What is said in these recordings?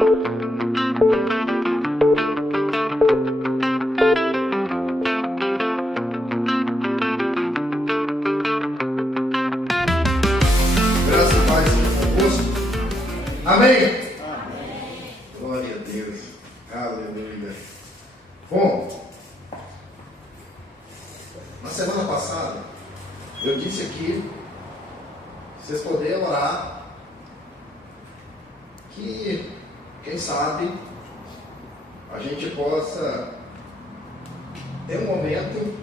Graças a Deus convosco. Amém? Amém. Glória a Deus. Aleluia. Bom, na semana passada, eu disse aqui, vocês poderem orar, que, quem sabe, a gente possa ter um momento,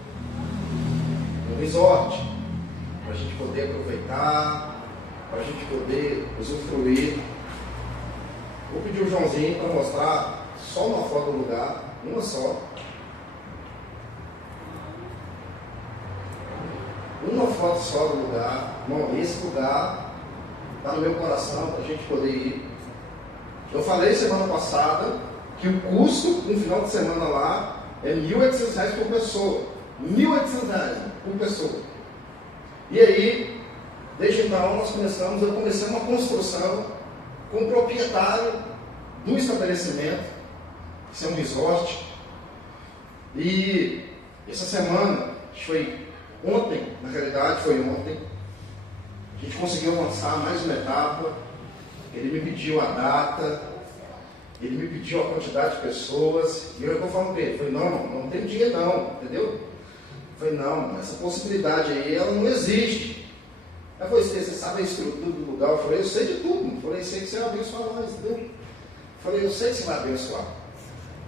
um resort, para a gente poder aproveitar, para a gente poder usufruir. Vou pedir o Joãozinho para mostrar só uma foto do lugar, uma só. Uma foto só do lugar. Bom, esse lugar está no meu coração para a gente poder ir. Eu falei semana passada que o custo, um final de semana lá, é R$1.800 por pessoa. R$1.800 por pessoa. E aí, desde então, eu comecei uma construção com o proprietário do estabelecimento, que é um resort. E essa semana, acho que foi ontem, na realidade foi ontem, a gente conseguiu lançar mais uma etapa. Ele me pediu a data, ele me pediu a quantidade de pessoas, e eu estou falando para ele, falei, não tem dia não, entendeu? Eu falei, não, essa possibilidade aí, ela não existe. Aí foi, você sabe a estrutura do lugar? Eu falei, eu sei de tudo. Eu falei, sei que você vai abençoar nós, entendeu? Eu falei, eu sei que você vai abençoar.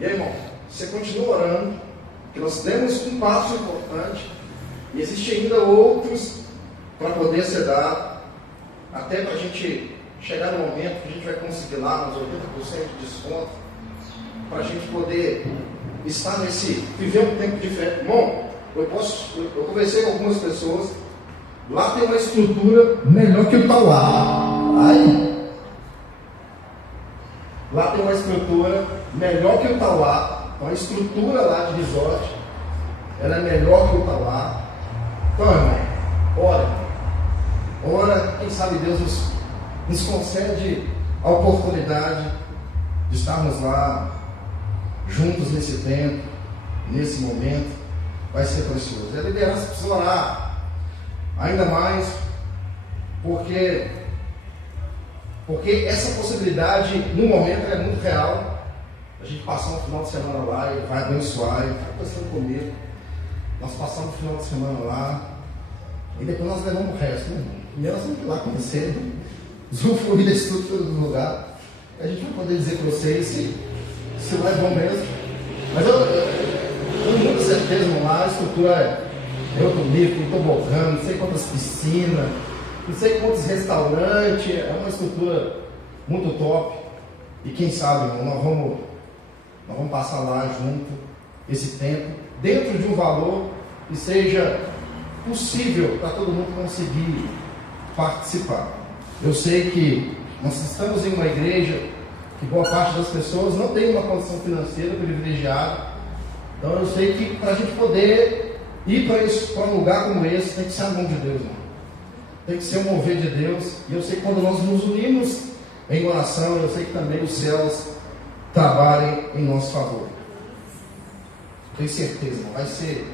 E aí, irmão, você continua orando, que nós demos um passo importante, e existem ainda outros para poder ser dado, até para a gente chegar no momento que a gente vai conseguir lá uns 80% de desconto, para a gente poder estar viver um tempo diferente. Irmão, eu conversei com algumas pessoas. Lá tem uma estrutura melhor que o Tauá. Lá tem uma estrutura melhor que o Tauá. Então a estrutura lá de resort, ela é melhor que o Tauá. Então, irmão, ora, quem sabe Deus nos concede a oportunidade de estarmos lá, juntos nesse tempo, nesse momento. Vai ser precioso. A liderança precisa orar. Ainda mais porque essa possibilidade no momento é muito real. A gente passou um final de semana lá e vai abençoar, e está conversando comigo. Nós passamos o final de semana lá e depois nós levamos o resto, né? Primeiro nós vamos lá conhecer, usufruir da estrutura do lugar. A gente vai poder dizer para vocês se lá é bom mesmo. Mas eu tenho muita certeza, irmão, lá a estrutura é outro nível, tem tobogã, não sei quantas piscinas, não sei quantos restaurantes, é uma estrutura muito top. E quem sabe, irmão, nós vamos passar lá junto esse tempo, dentro de um valor que seja possível para todo mundo conseguir participar. Eu sei que nós estamos em uma igreja que boa parte das pessoas não tem uma condição financeira privilegiada. Então eu sei que para a gente poder ir para um lugar como esse, tem que ser a mão de Deus, irmão. Tem que ser um mover de Deus. E eu sei que quando nós nos unimos em oração, eu sei que também os céus trabalhem em nosso favor. Tenho certeza, irmão. Vai ser.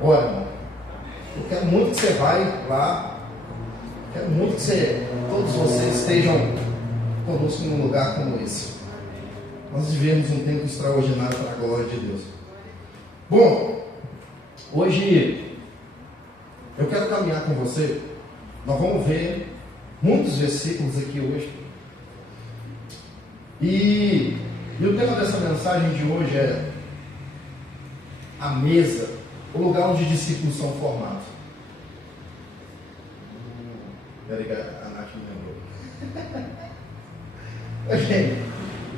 Olha, irmão, eu quero muito que você vai lá. Quero muito que todos vocês estejam conosco num lugar como esse. Nós vivemos um tempo extraordinário para a glória de Deus. Bom, hoje eu quero caminhar com você. Nós vamos ver muitos versículos aqui hoje. E o tema dessa mensagem de hoje é a mesa, o lugar onde discípulos são formados. Peraí, a Nath me lembrou. Ok,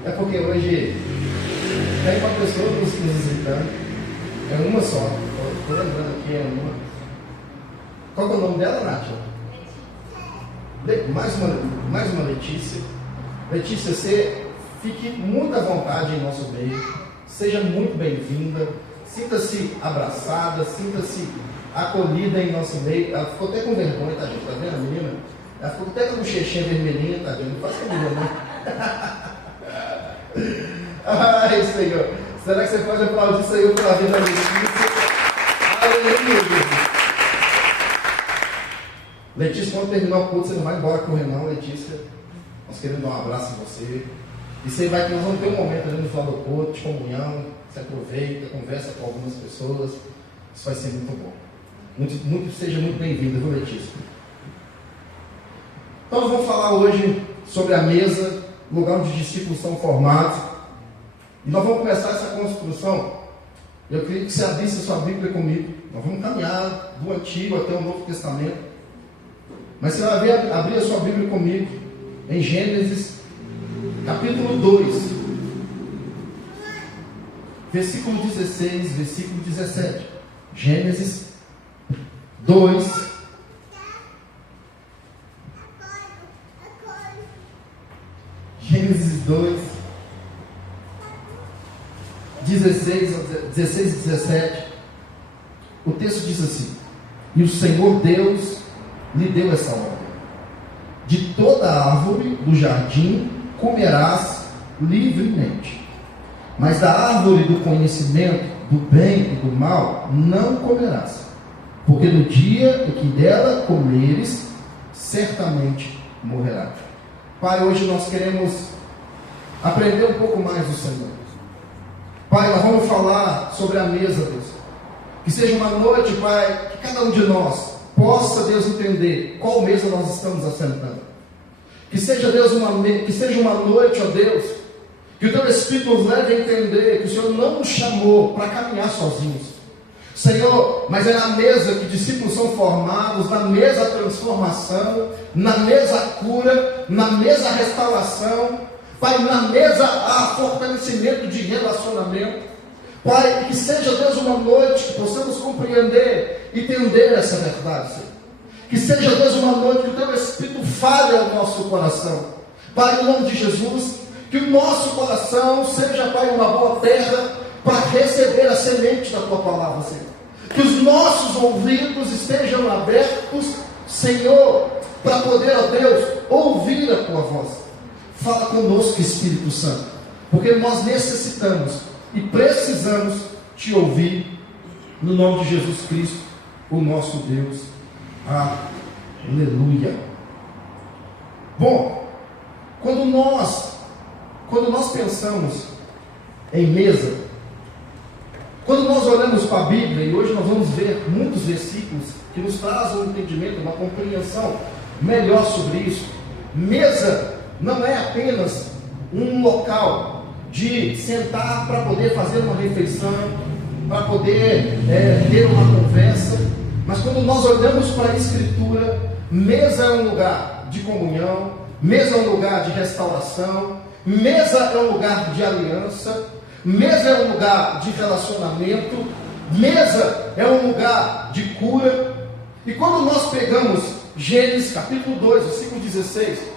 é porque hoje tem uma pessoa nos visitando. É uma só. Estou lembrando aqui, é uma. Qual que é o nome dela, Nath? Mais uma Letícia. Letícia, você fique muito à vontade em nosso meio. Seja muito bem-vinda. Sinta-se abraçada, sinta-se acolhida em nosso meio. Ela ficou até com vergonha, tá, gente? Tá vendo a menina? Ela ficou até com a bochechinha vermelhinha, tá vendo? Não faz comigo, né? Ai, Senhor. Será que você pode aplaudir o Senhor pela vida da Letícia? Aleluia, Jesus. Letícia, quando terminar o culto, você não vai embora correndo não, Letícia. Nós queremos dar um abraço em você. E você vai que nós vamos ter um momento ali no final do culto, de comunhão. Você aproveita, conversa com algumas pessoas. Isso vai ser muito bom. Seja muito bem-vinda, viu, Letícia? Então nós vamos falar hoje sobre a mesa, lugar onde os discípulos são formados. E nós vamos começar essa construção. Eu queria que você abrisse a sua Bíblia comigo. Nós vamos caminhar do Antigo até o Novo Testamento. Mas você vai abrir a sua Bíblia comigo em Gênesis, capítulo 2, versículo 16, versículo 17. Gênesis 2, Gênesis 2, 16 e 17. O texto diz assim: e o Senhor Deus lhe deu essa ordem: de toda árvore do jardim comerás livremente, mas da árvore do conhecimento do bem e do mal não comerás, porque no dia em que dela comeres, certamente morrerás. Pai, hoje nós queremos aprender um pouco mais do Senhor. Pai, nós vamos falar sobre a mesa, Deus. Que seja uma noite, Pai, que cada um de nós possa, Deus, entender qual mesa nós estamos assentando. Que seja, Deus, que seja uma noite, ó Deus, que o Teu Espírito nos leve a entender que o Senhor não nos chamou para caminhar sozinhos, Senhor, mas é na mesa que discípulos são formados, na mesa a transformação, na mesa a cura, na mesa a restauração, Pai, na mesa a fortalecimento de relacionamento. Pai, que seja, Deus, uma noite que possamos compreender e entender essa verdade, Senhor. Que seja, Deus, uma noite que o Teu Espírito fale ao nosso coração. Pai, em nome de Jesus, que o nosso coração seja, Pai, uma boa terra para receber a semente da Tua palavra, Senhor. Que os nossos ouvidos estejam abertos, Senhor, para poder, ó Deus, ouvir a Tua voz. Fala conosco, Espírito Santo, porque nós necessitamos e precisamos Te ouvir, no nome de Jesus Cristo, o nosso Deus. Aleluia. Bom, quando nós pensamos em mesa, quando nós olhamos para a Bíblia, e hoje nós vamos ver muitos versículos que nos trazem um entendimento, uma compreensão melhor sobre isso. Mesa não é apenas um local de sentar para poder fazer uma refeição, para poder ter uma conversa, mas quando nós olhamos para a Escritura, mesa é um lugar de comunhão, mesa é um lugar de restauração, mesa é um lugar de aliança, mesa é um lugar de relacionamento, mesa é um lugar de cura. E quando nós pegamos Gênesis capítulo 2, versículo 16,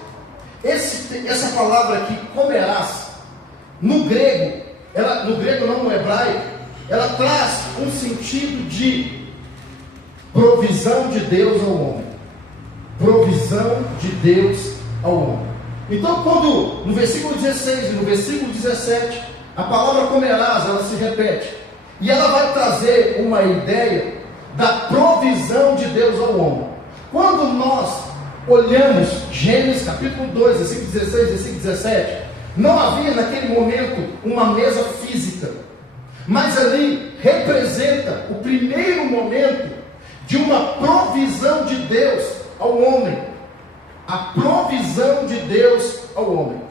essa palavra aqui, comerás, no grego não no hebraico, ela traz um sentido de provisão de Deus ao homem. Provisão de Deus ao homem. Então, quando no versículo 16 e no versículo 17, a palavra comerás, ela se repete, e ela vai trazer uma ideia da provisão de Deus ao homem. Quando nós olhamos Gênesis capítulo 2, versículo 16, versículo 17, não havia naquele momento uma mesa física, mas ali representa o primeiro momento de uma provisão de Deus ao homem. A provisão de Deus ao homem.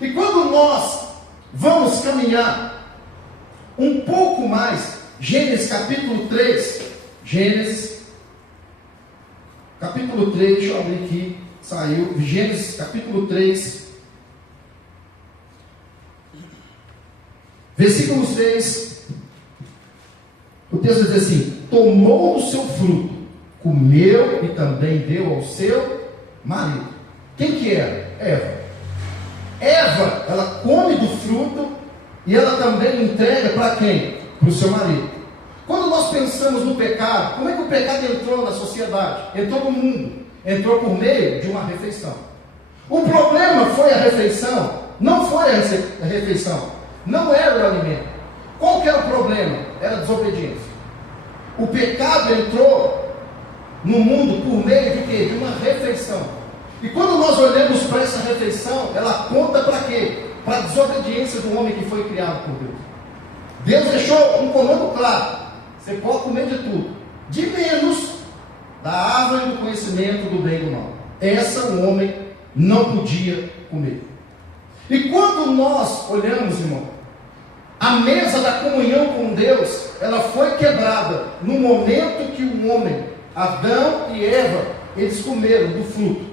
E quando nós vamos caminhar um pouco mais, Gênesis capítulo 3, Gênesis capítulo 3, deixa eu abrir aqui, saiu, Gênesis capítulo 3, versículo 6, o texto diz assim: tomou o seu fruto, comeu e também deu ao seu marido. Quem que era? Eva. Eva, ela come do fruto e ela também entrega para quem? Para o seu marido. Quando nós pensamos no pecado, como é que o pecado entrou na sociedade? Entrou no mundo. Entrou por meio de uma refeição. O problema foi a refeição? Não foi a refeição. não era o alimento. Qual que era o problema? Era a desobediência. O pecado entrou no mundo por meio de quê? De uma refeição. E quando nós olhamos para essa refeição, ela aponta para quê? Para a desobediência do homem que foi criado por Deus. Deus deixou um comando claro: você pode comer de tudo, de menos da árvore do conhecimento do bem e do mal. Essa o homem não podia comer. E quando nós olhamos, irmão, a mesa da comunhão com Deus, ela foi quebrada no momento que o homem, Adão e Eva, eles comeram do fruto.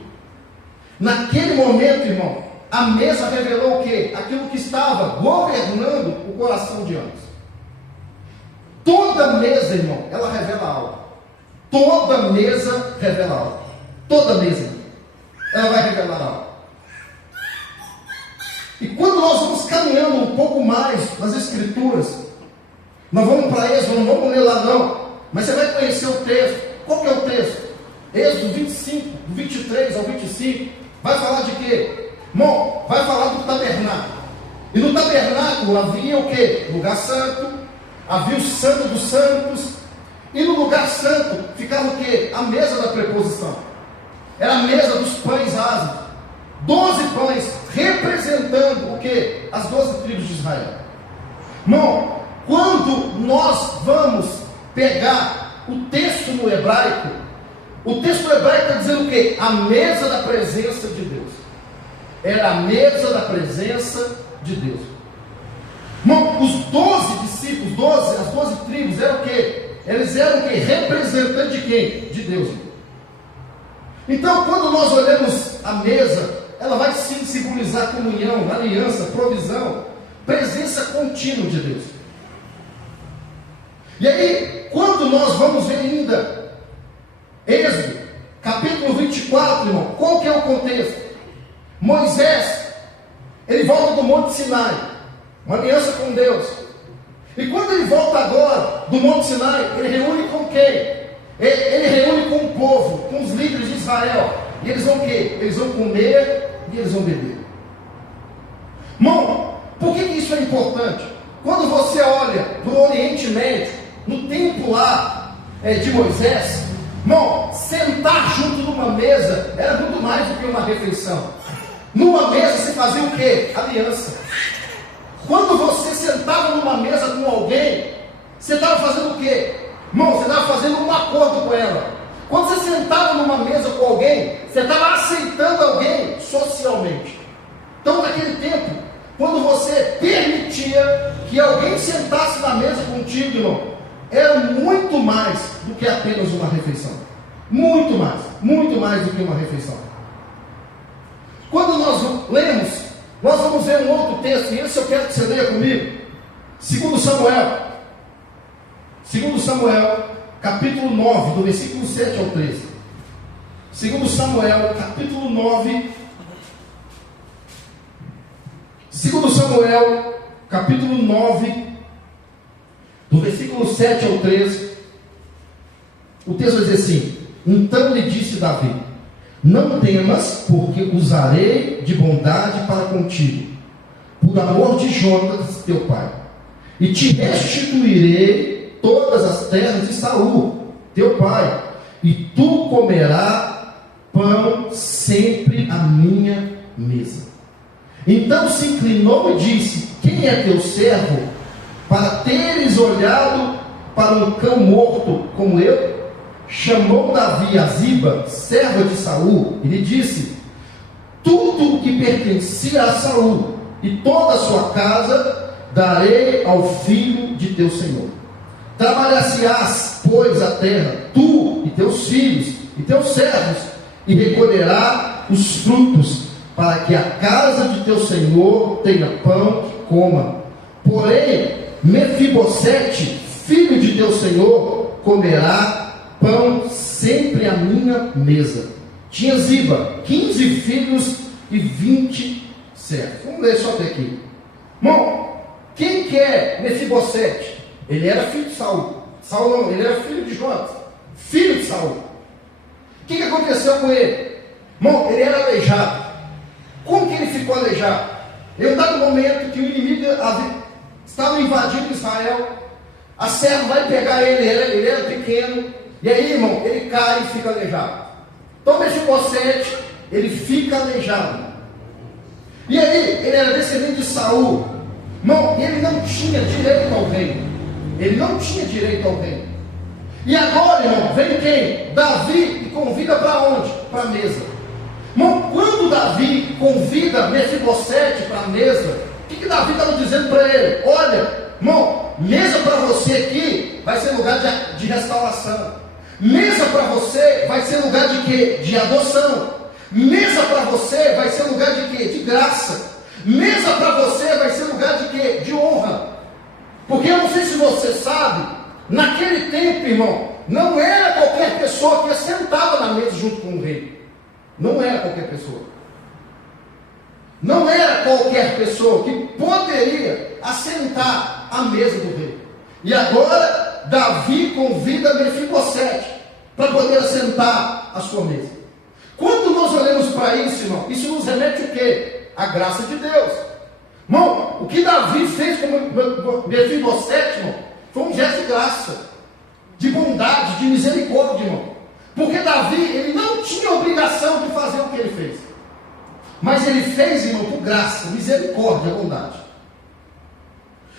Naquele momento, irmão, a mesa revelou o quê? Aquilo que estava governando o coração de ambos. Toda mesa, irmão, ela revela algo. Toda mesa revela algo. Toda mesa, ela vai revelar algo. E quando nós vamos caminhando um pouco mais nas Escrituras, nós vamos para Êxodo, não vamos ler lá não, mas você vai conhecer o texto. Qual que é o texto? Êxodo 25, do 23 ao 25, vai falar de quê? Irmão, vai falar do tabernáculo. E no tabernáculo havia o quê? Lugar santo, havia o santo dos santos, e no lugar santo ficava o quê? A mesa da preposição. Era a mesa dos pães ázimos. 12 pães, representando o quê? As 12 tribos de Israel. Irmão, quando nós vamos pegar o texto no hebraico, o texto hebraico está dizendo o quê? A mesa da presença de Deus. Era a mesa da presença de Deus. Irmão, os 12 discípulos, as 12 tribos, eram o quê? Eles eram o quê? Representantes de quem? De Deus. Então, quando nós olhamos a mesa, ela vai sim simbolizar comunhão, aliança, provisão, presença contínua de Deus. E aí, quando nós vamos ver ainda Êxodo, capítulo 24, irmão, qual que é o contexto? Moisés, ele volta do Monte Sinai, uma aliança com Deus. E quando ele volta agora do Monte Sinai, ele reúne com quem? Ele reúne com o povo, com os líderes de Israel. E eles vão o quê? Eles vão comer e eles vão beber. Irmão, por que isso é importante? Quando você olha para o Oriente Médio, no tempo lá de Moisés, irmão, sentar junto numa mesa era muito mais do que uma refeição. Numa mesa se fazia o quê? Aliança. Quando você sentava numa mesa com alguém, você estava fazendo o quê? Irmão, você estava fazendo um acordo com ela. Quando você sentava numa mesa com alguém, você estava aceitando alguém socialmente. Então, naquele tempo, quando você permitia que alguém sentasse na mesa contigo, irmão, era muito mais do que apenas uma refeição. Muito mais do que uma refeição. Quando nós lemos, nós vamos ver um outro texto, e esse eu quero que você leia comigo. 2 Samuel, capítulo 9, do versículo 7 ao 13. 2 Samuel, capítulo 9. 2 Samuel, capítulo 9, do versículo 7 ao 13. O texto vai dizer assim: então lhe disse Davi: não temas, porque usarei de bondade para contigo, por amor de Jonatas teu pai, e te restituirei todas as terras de Saul teu pai, e tu comerás pão sempre à minha mesa. Então se inclinou e disse: quem é teu servo, para teres olhado para um cão morto como eu? Chamou Davi a Ziba, serva de Saul, e lhe disse: tudo o que pertencia a Saul e toda a sua casa darei ao filho de teu senhor. Trabalhar-se-ás, pois, a terra, tu e teus filhos e teus servos, e recolherá os frutos, para que a casa de teu senhor tenha pão que coma. Porém, Mefibosete, filho de teu senhor, comerá pão sempre à minha mesa. Tinha Ziba 15 filhos e 20 servos. Vamos ler só até aqui. Irmão, quem que é Mefibosete? Ele era filho de Saul. Saul não, ele era filho de Jonatas, filho de Saul. O que aconteceu com ele? Irmão, ele era aleijado. Como que ele ficou aleijado? Em um dado momento que o inimigo estavam invadindo Israel. A serva vai pegar ele era pequeno, e aí, irmão, ele cai e fica aleijado. Então, Mefibosete, ele fica aleijado. E aí, ele era descendente de Saul. Irmão, ele não tinha direito ao reino. Ele não tinha direito ao reino. E agora, irmão, vem quem? Davi, e convida para onde? Para a mesa. Irmão, quando Davi convida Mefibosete para a mesa, o que Davi estava dizendo para ele? Olha, irmão, mesa para você aqui vai ser lugar de restauração. Mesa para você vai ser lugar de quê? De adoção. Mesa para você vai ser lugar de quê? De graça. Mesa para você vai ser lugar de quê? De honra. Porque eu não sei se você sabe, naquele tempo, irmão, não era qualquer pessoa que sentava na mesa junto com o rei. Não era qualquer pessoa. Não era qualquer pessoa que poderia assentar à mesa do rei. E agora, Davi convida Mefibosete para poder assentar à sua mesa. Quando nós olhamos para isso, irmão, isso nos remete o quê? A graça de Deus. Irmão, o que Davi fez com Mefibosete, irmão, foi um gesto de graça, de bondade, de misericórdia, irmão. Porque Davi, ele não tinha obrigação de fazer o que ele fez. Mas ele fez, irmão, por graça, misericórdia, bondade.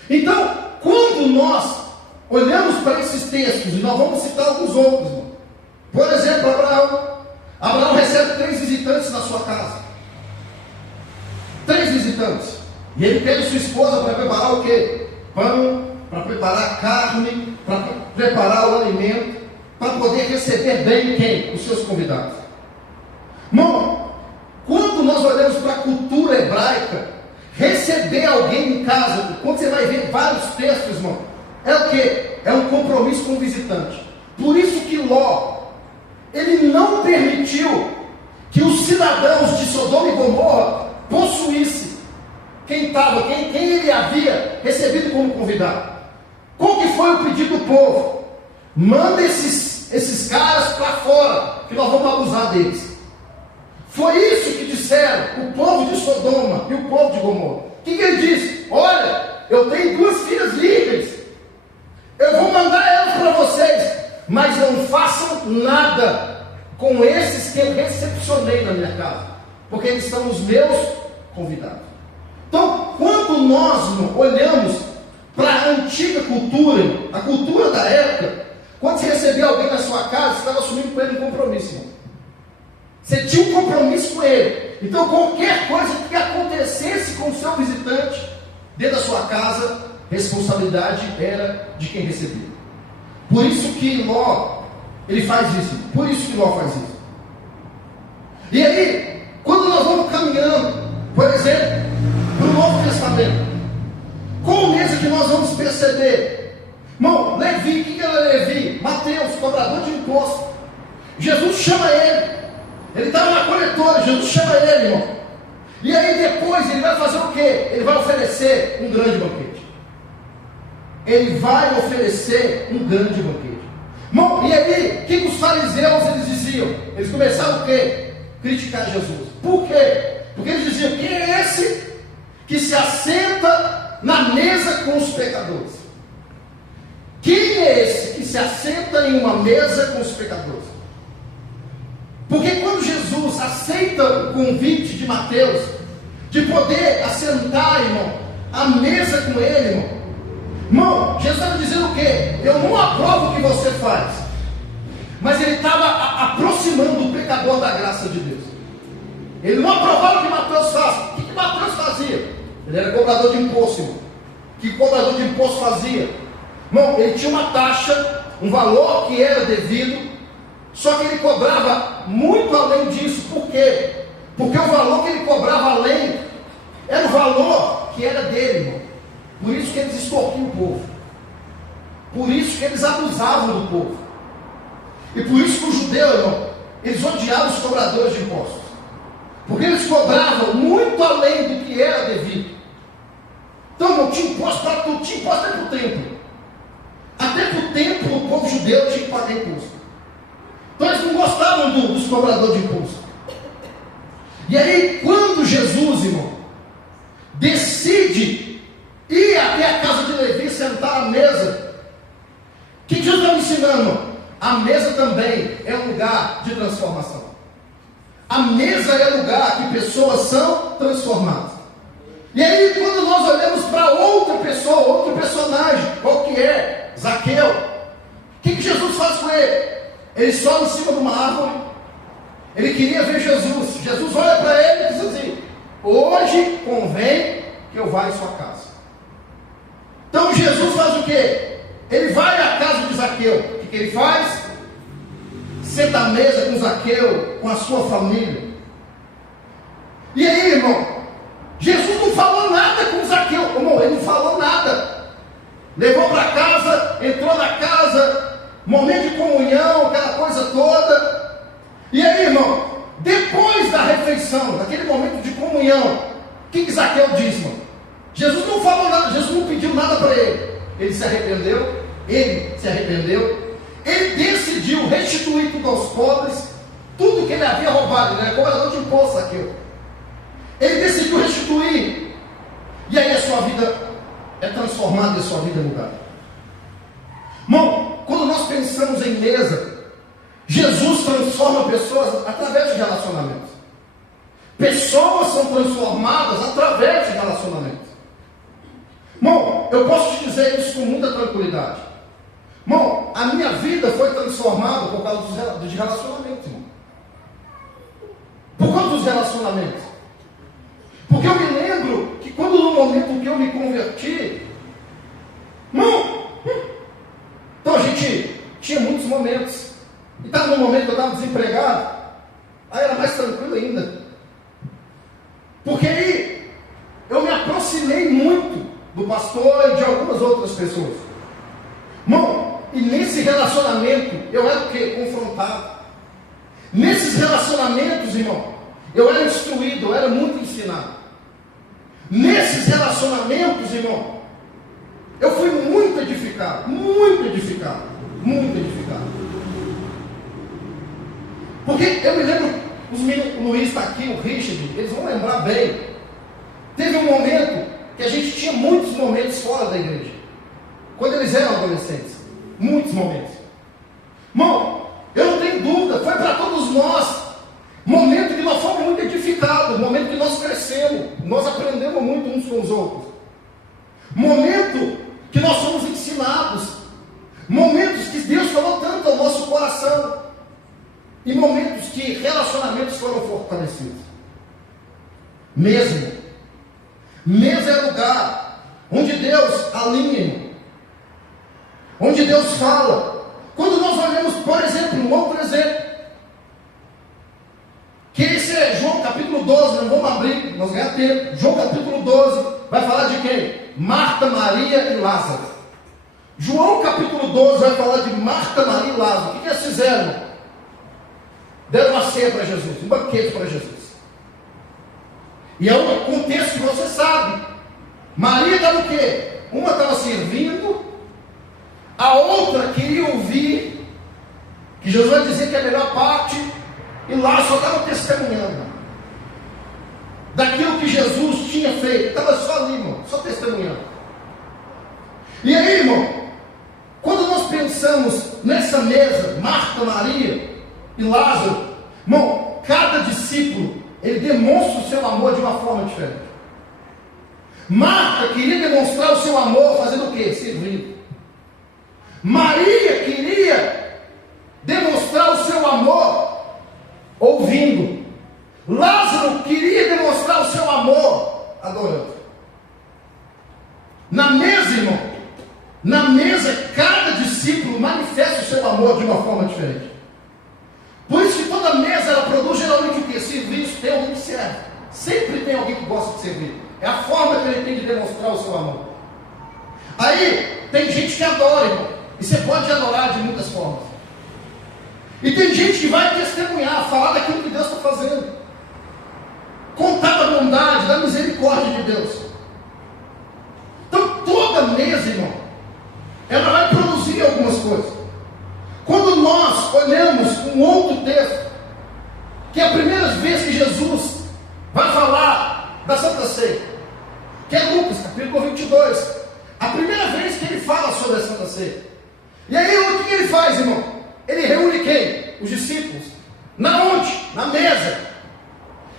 Então, quando nós olhamos para esses textos, e nós vamos citar alguns outros, irmão. Por exemplo, Abraão recebe 3 visitantes na sua casa. 3 visitantes. E ele pede sua esposa para preparar o quê? Pão, para preparar carne, para preparar o alimento, para poder receber bem quem? Os seus convidados. Irmão, quando nós olhamos para a cultura hebraica, receber alguém em casa, quando você vai ver vários textos, irmão, é o quê? É um compromisso com o visitante. Por isso que Ló, ele não permitiu que os cidadãos de Sodoma e Gomorra possuíssem quem ele havia recebido como convidado. Qual que foi o pedido do povo? Manda esses caras para fora, que nós vamos abusar deles. Foi isso que disseram o povo de Sodoma e o povo de Gomorra. O que ele disse? Olha, eu tenho 2 filhas virgens, eu vou mandar elas para vocês, mas não façam nada com esses que eu recepcionei na minha casa, porque eles são os meus convidados. Então, quando nós olhamos para a antiga cultura, a cultura da época, quando você recebia alguém na sua casa, você estava assumindo com ele um compromisso, irmão. Você tinha um compromisso com ele. Então, qualquer coisa que acontecesse com o seu visitante dentro da sua casa, responsabilidade era de quem recebia. Por isso que Ló, ele faz isso. Por isso que Ló faz isso. E aí, quando nós vamos caminhando, por exemplo, para o Novo Testamento, qual mesa que nós vamos perceber? Irmão, Levi, o que era Levi? Mateus, cobrador de imposto. Jesus chama ele. Ele estava na coletora, Jesus chama ele, irmão. E aí depois ele vai fazer o quê? Ele vai oferecer um grande banquete. Ele vai oferecer um grande banquete. Irmão, e aí, o que os fariseus eles diziam? Eles começaram o quê? Criticar Jesus. Por quê? Porque eles diziam, quem é esse que se assenta na mesa com os pecadores? Quem é esse que se assenta em uma mesa com os pecadores? Porque quando Jesus aceita o convite de Mateus, de poder assentar, irmão, à mesa com ele, irmão, Jesus estava dizendo o quê? Eu não aprovo o que você faz, mas ele estava aproximando o pecador da graça de Deus. Ele não aprovava o que Mateus faz. O que Mateus fazia? Ele era cobrador de imposto, irmão. O que cobrador de imposto fazia? Irmão, ele tinha uma taxa, um valor que era devido, só que ele cobrava muito além disso. Por quê? Porque o valor que ele cobrava além era o valor que era dele, irmão. Por isso que eles extorquiam o povo. Por isso que eles abusavam do povo. E por isso que o judeu, irmão, eles odiavam os cobradores de impostos. Porque eles cobravam muito além do que era devido. Então, irmão, tinha imposto para tudo, tinha imposto até para o templo. Até para o templo o povo judeu tinha que pagar imposto. Então eles não gostavam dos cobradores de imposto. E aí, quando Jesus, irmão, decide ir até a casa sentar à mesa. O que Jesus está me ensinando? A mesa também é um lugar de transformação. A mesa é lugar que pessoas são transformadas. E aí, quando nós olhamos para outra pessoa, outro personagem, qual que é? Zaqueu. O que Jesus faz com ele? Ele sobe em cima de uma árvore. Ele queria ver Jesus. Jesus olha para ele e diz assim: hoje convém que eu vá em sua casa. Então Jesus faz o quê? Ele vai à casa de Zaqueu. O que ele faz? Senta à mesa com Zaqueu, com a sua família. E aí, irmão, Jesus não falou nada com Zaqueu. Irmão, ele não falou nada. Levou para casa, entrou na casa, momento de comunhão, aquela coisa toda. E aí, irmão, depois da refeição, daquele momento de comunhão, o que Zaqueu diz, irmão? Jesus não falou nada, Jesus não pediu nada para ele. Ele se arrependeu. Ele decidiu restituir tudo aos pobres, tudo que ele havia roubado. Ele era cobrador de imposto, Zaqueu. Ele decidiu restituir. E aí a sua vida é transformada e a sua vida é mudada. Irmão, quando nós pensamos em mesa, Jesus transforma pessoas através de relacionamentos. Pessoas são transformadas através de relacionamentos. Irmão, eu posso te dizer isso com muita tranquilidade. Irmão, a minha vida foi transformada por causa dos relacionamentos, irmão. Por causa dos relacionamentos. Porque eu me lembro que quando no momento que eu me converti, irmão, então a gente tinha muitos momentos. E estava no momento que eu estava desempregado, aí era mais tranquilo ainda. Porque aí eu me aproximei muito do pastor e de algumas outras pessoas. Irmão, e nesse relacionamento eu era o quê? Confrontado. Nesses relacionamentos, irmão, eu era instruído, eu era muito ensinado. Nesses relacionamentos, irmão, eu fui muito edificado, muito edificado, muito edificado. Porque eu me lembro, os meninos, o Luiz está aqui, o Richard, eles vão lembrar bem. Teve um momento que a gente tinha muitos momentos fora da igreja, quando eles eram adolescentes, muitos momentos. Irmão, eu não tenho dúvida, foi para todos nós. Momento que nós fomos muito edificados, momento que nós crescemos, nós aprendemos muito uns com os outros. Momento que nós somos ensinados, momentos que Deus falou tanto ao nosso coração, e momentos que relacionamentos foram fortalecidos. Mesa é lugar onde Deus alinha, onde Deus fala. Quando nós olhamos, por exemplo, um outro exemplo, que esse é João capítulo 12, não vamos abrir, nós ganhamos tempo. João capítulo 12, vai falar de quem? Marta, Maria e Lázaro. João capítulo 12 vai falar de Marta, Maria e Lázaro. O que eles fizeram? Deram uma ceia para Jesus, um banquete para Jesus. E é um contexto que você sabe. Maria estava o quê? Uma estava servindo, a outra queria ouvir, que Jesus vai dizer que é a melhor parte, e lá só estava testemunhando daquilo que Jesus tinha feito. Estava só ali, irmão, só testemunhando. E aí, irmão, quando nós pensamos nessa mesa, Marta, Maria e Lázaro, irmão, cada discípulo, ele demonstra o seu amor de uma forma diferente. Marta queria demonstrar o seu amor fazendo o quê? Servindo. Maria queria demonstrar o seu amor ouvindo. Lázaro queria demonstrar o seu amor adorando. Na mesa, irmão, na mesa cada discípulo manifesta o seu amor de uma forma diferente. Por isso que toda mesa ela produz geralmente o que? Serviço, tem alguém que serve. Sempre tem alguém que gosta de servir. É a forma que ele tem de demonstrar o seu amor. Aí tem gente que adora, irmão. E você pode adorar de muitas formas. E tem gente que vai testemunhar, falar daquilo que Deus está fazendo, contar da bondade, da misericórdia de Deus. Então toda mesa, irmão, ela vai produzir algumas coisas. Quando nós olhamos um outro texto, que é a primeira vez que Jesus vai falar da Santa Ceia, que é Lucas, capítulo 22. A primeira vez que ele fala sobre a Santa Ceia. E aí o que ele faz, irmão? Ele reúne quem? Os discípulos. Na onde? Na mesa.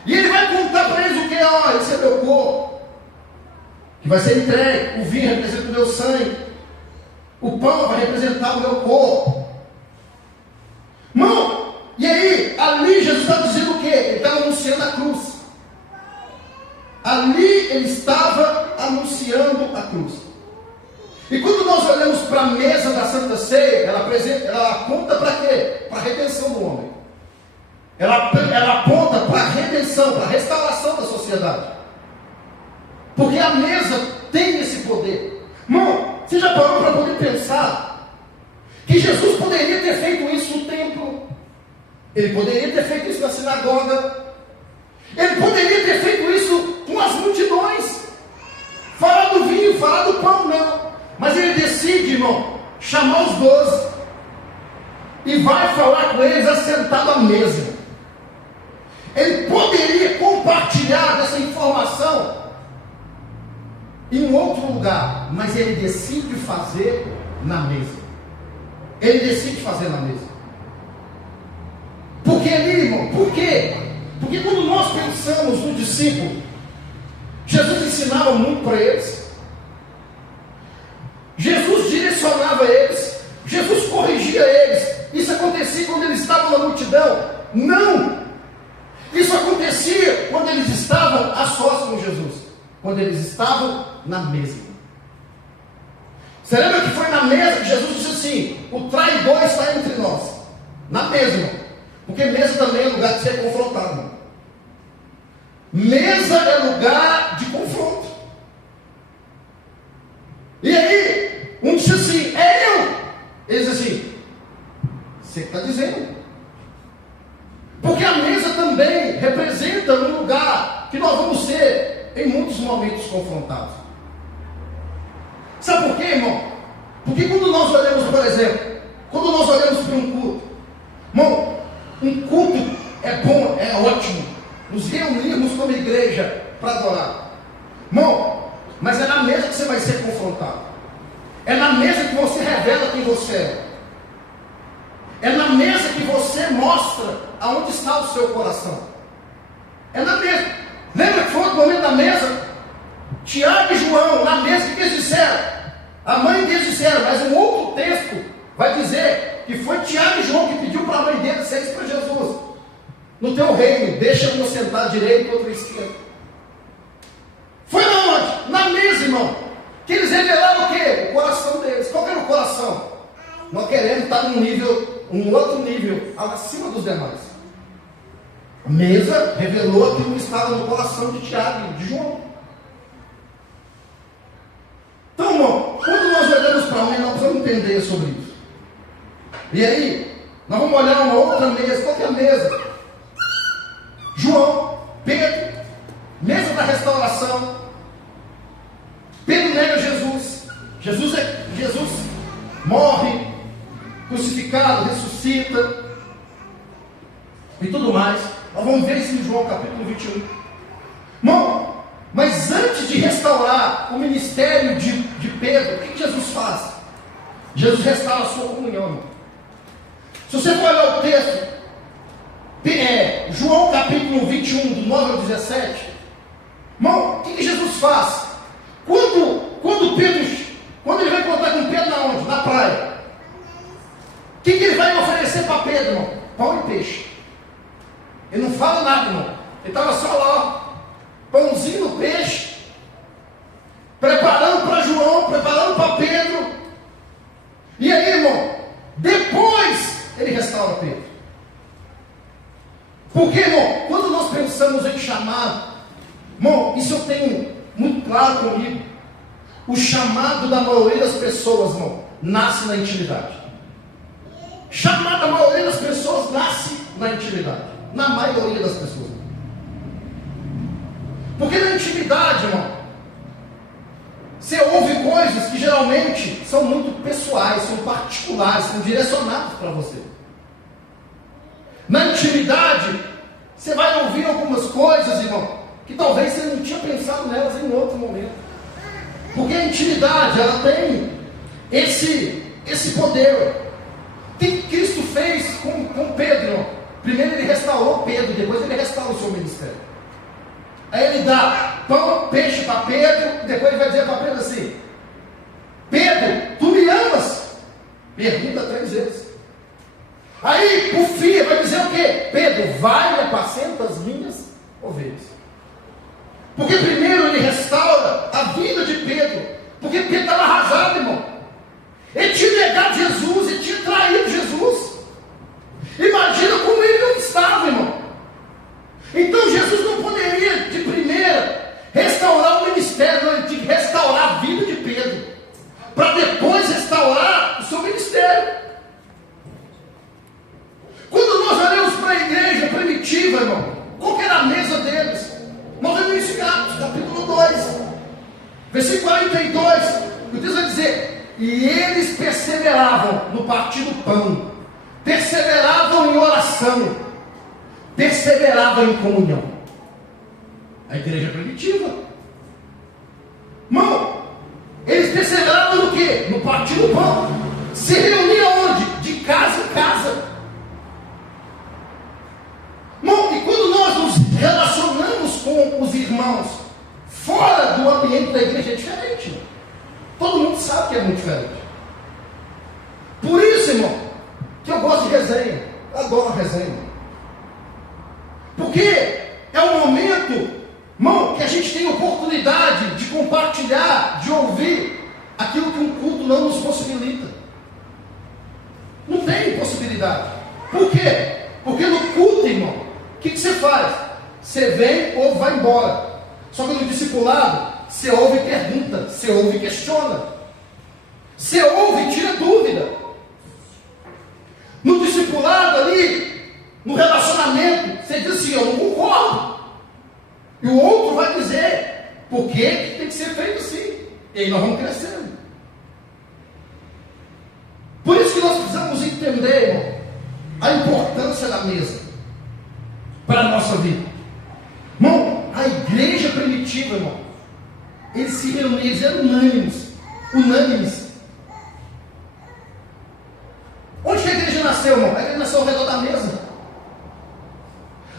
E ele vai contar para eles o que? Ó, esse é meu corpo, que vai ser entregue. O vinho representa o meu sangue. O pão vai representar o meu corpo. Irmão, e aí, ali Jesus está dizendo o quê? Ele estava anunciando a cruz. Ali ele estava anunciando a cruz. E quando nós olhamos para a mesa da Santa Ceia, ela aponta para quê? Para a redenção do homem. Ela aponta para a redenção, para a restauração da sociedade. Porque a mesa tem esse poder. Irmão, você já parou para poder pensar que Jesus poderia ter feito isso no templo? Ele poderia ter feito isso na sinagoga. Ele poderia ter feito isso com as multidões. Falar do vinho, falar do pão, não. Mas ele decide, irmão, chamar os 12 e vai falar com eles assentado à mesa. Ele poderia compartilhar dessa informação em um outro lugar, mas ele decide fazer na mesa. Ele decide fazer na mesa. Por que ali, irmão? Por quê? Porque quando nós pensamos no discípulo, Jesus ensinava muito para eles. Jesus direcionava eles. Jesus corrigia eles. Isso acontecia quando eles estavam na multidão? Não! Isso acontecia quando eles estavam a sós com Jesus. Quando eles estavam na mesa. Você lembra que foi na mesa que Jesus disse assim: o traidor está entre nós. Na mesa. Porque mesa também é lugar de ser confrontado. Mesa é lugar de confronto. E aí, um disse assim: é eu. Ele disse assim: você que está dizendo. Porque a mesa também representa um lugar que nós vamos ser, em muitos momentos, confrontados. Sabe por quê, irmão? Porque quando nós olhamos, por exemplo, quando nós olhamos para um culto, irmão, um culto é bom, é ótimo, nos reunirmos como igreja para adorar. Irmão, mas é na mesa que você vai ser confrontado. É na mesa que você revela quem você é. É na mesa que você mostra aonde está o seu coração. É na mesa. Lembra que foi o momento da mesa? Tiago e João, na mesa, o que eles disseram? A mãe deles disseram, mas um outro texto vai dizer que foi Tiago e João que pediu para a mãe deles dizer isso para Jesus. No teu reino, deixa um sentar à direita e outro à esquerda. Foi na onde? Na mesa, irmão. Que eles revelaram o quê? O coração deles. Qual que era o coração? Nós queremos estar num nível, um outro nível, acima dos demais. A mesa revelou aquilo que estava no coração de Tiago e de João. Então, irmão, quando nós olhamos para um, nós precisamos entender sobre isso. E aí, nós vamos olhar uma outra mesa. Qual que é a mesa? João, Pedro, mesa da restauração. Pedro nega Jesus. Jesus morre, crucificado, ressuscita e tudo mais. Nós vamos ver isso em João capítulo 21. Irmão, mas antes de restaurar o ministério de Pedro, o que Jesus faz? Jesus restaura a sua comunhão, irmão. Se você for olhar o texto, João capítulo 21, do 9 ao 17, irmão, o que Jesus faz? Quando ele vai encontrar com Pedro na onde? Na praia. O que ele vai oferecer para Pedro, irmão? Pão e peixe. Ele não fala nada, irmão. Ele estava só lá, pãozinho no peixe, preparando para João, preparando para Pedro. E aí, irmão, depois ele restaura Pedro. Porque, irmão, quando nós pensamos em chamado, irmão, isso eu tenho muito claro comigo. O chamado da maioria das pessoas, irmão, nasce na intimidade. Chamado da maioria das pessoas nasce na intimidade. Na maioria das pessoas. Porque na intimidade, irmão, você ouve coisas que geralmente são muito pessoais, são particulares, são direcionadas para você. Na intimidade, você vai ouvir algumas coisas, irmão, que talvez você não tinha pensado nelas em outro momento. Porque a intimidade, ela tem esse poder. O que Cristo fez com Pedro? Primeiro ele restaurou Pedro, depois ele restaura o seu ministério. Aí ele dá pão, peixe para Pedro, depois ele vai dizer para Pedro assim: Pedro, tu me amas? Pergunta 3 vezes. Aí, por fim, ele vai dizer o quê? Pedro, vai e apacenta as minhas ovelhas. Porque primeiro ele restaura a vida de Pedro, porque Pedro estava arrasado, irmão. Ele tinha negado Jesus, ele tinha traído Jesus. Imagina como ele não estava, irmão. Então Jesus não poderia, de primeira, restaurar o ministério, não, ele tinha que restaurar a vida de Pedro, para depois restaurar o seu ministério. Quando nós olhamos para a igreja primitiva, irmão, qual que era a mesa deles? Nós vemos isso em Atos, capítulo 2, versículo 42, o texto vai dizer: e eles perseveravam no partir do pão, perseveravam em oração, perseveravam em comunhão. A igreja primitiva, irmão, eles perseveravam no quê? No partir do pão. Se reuniam onde? De casa em casa. Irmão, e quando nós nos relacionamos com os irmãos fora do ambiente da igreja, é diferente, irmão. Todo mundo sabe que é muito diferente. Por isso, irmão, que eu gosto de resenha. Eu adoro resenha. Porque é um momento, irmão, que a gente tem oportunidade de compartilhar, de ouvir aquilo que um culto não nos possibilita. Não tem possibilidade. Por quê? Porque no culto, irmão, o que você faz? Você vem ou vai embora. Só que no discipulado, você ouve e pergunta, você ouve e questiona, você ouve e tira dúvida. No discipulado ali, no relacionamento, você diz assim: eu não concordo. E o outro vai dizer por que tem que ser feito assim. E aí nós vamos crescendo. Por isso que nós precisamos entender, irmão, a importância da mesa para a nossa vida. Irmão, a igreja primitiva, irmão, eles se reuniam, eles eram unânimes. Onde que a igreja nasceu, irmão? A igreja nasceu ao redor da mesa.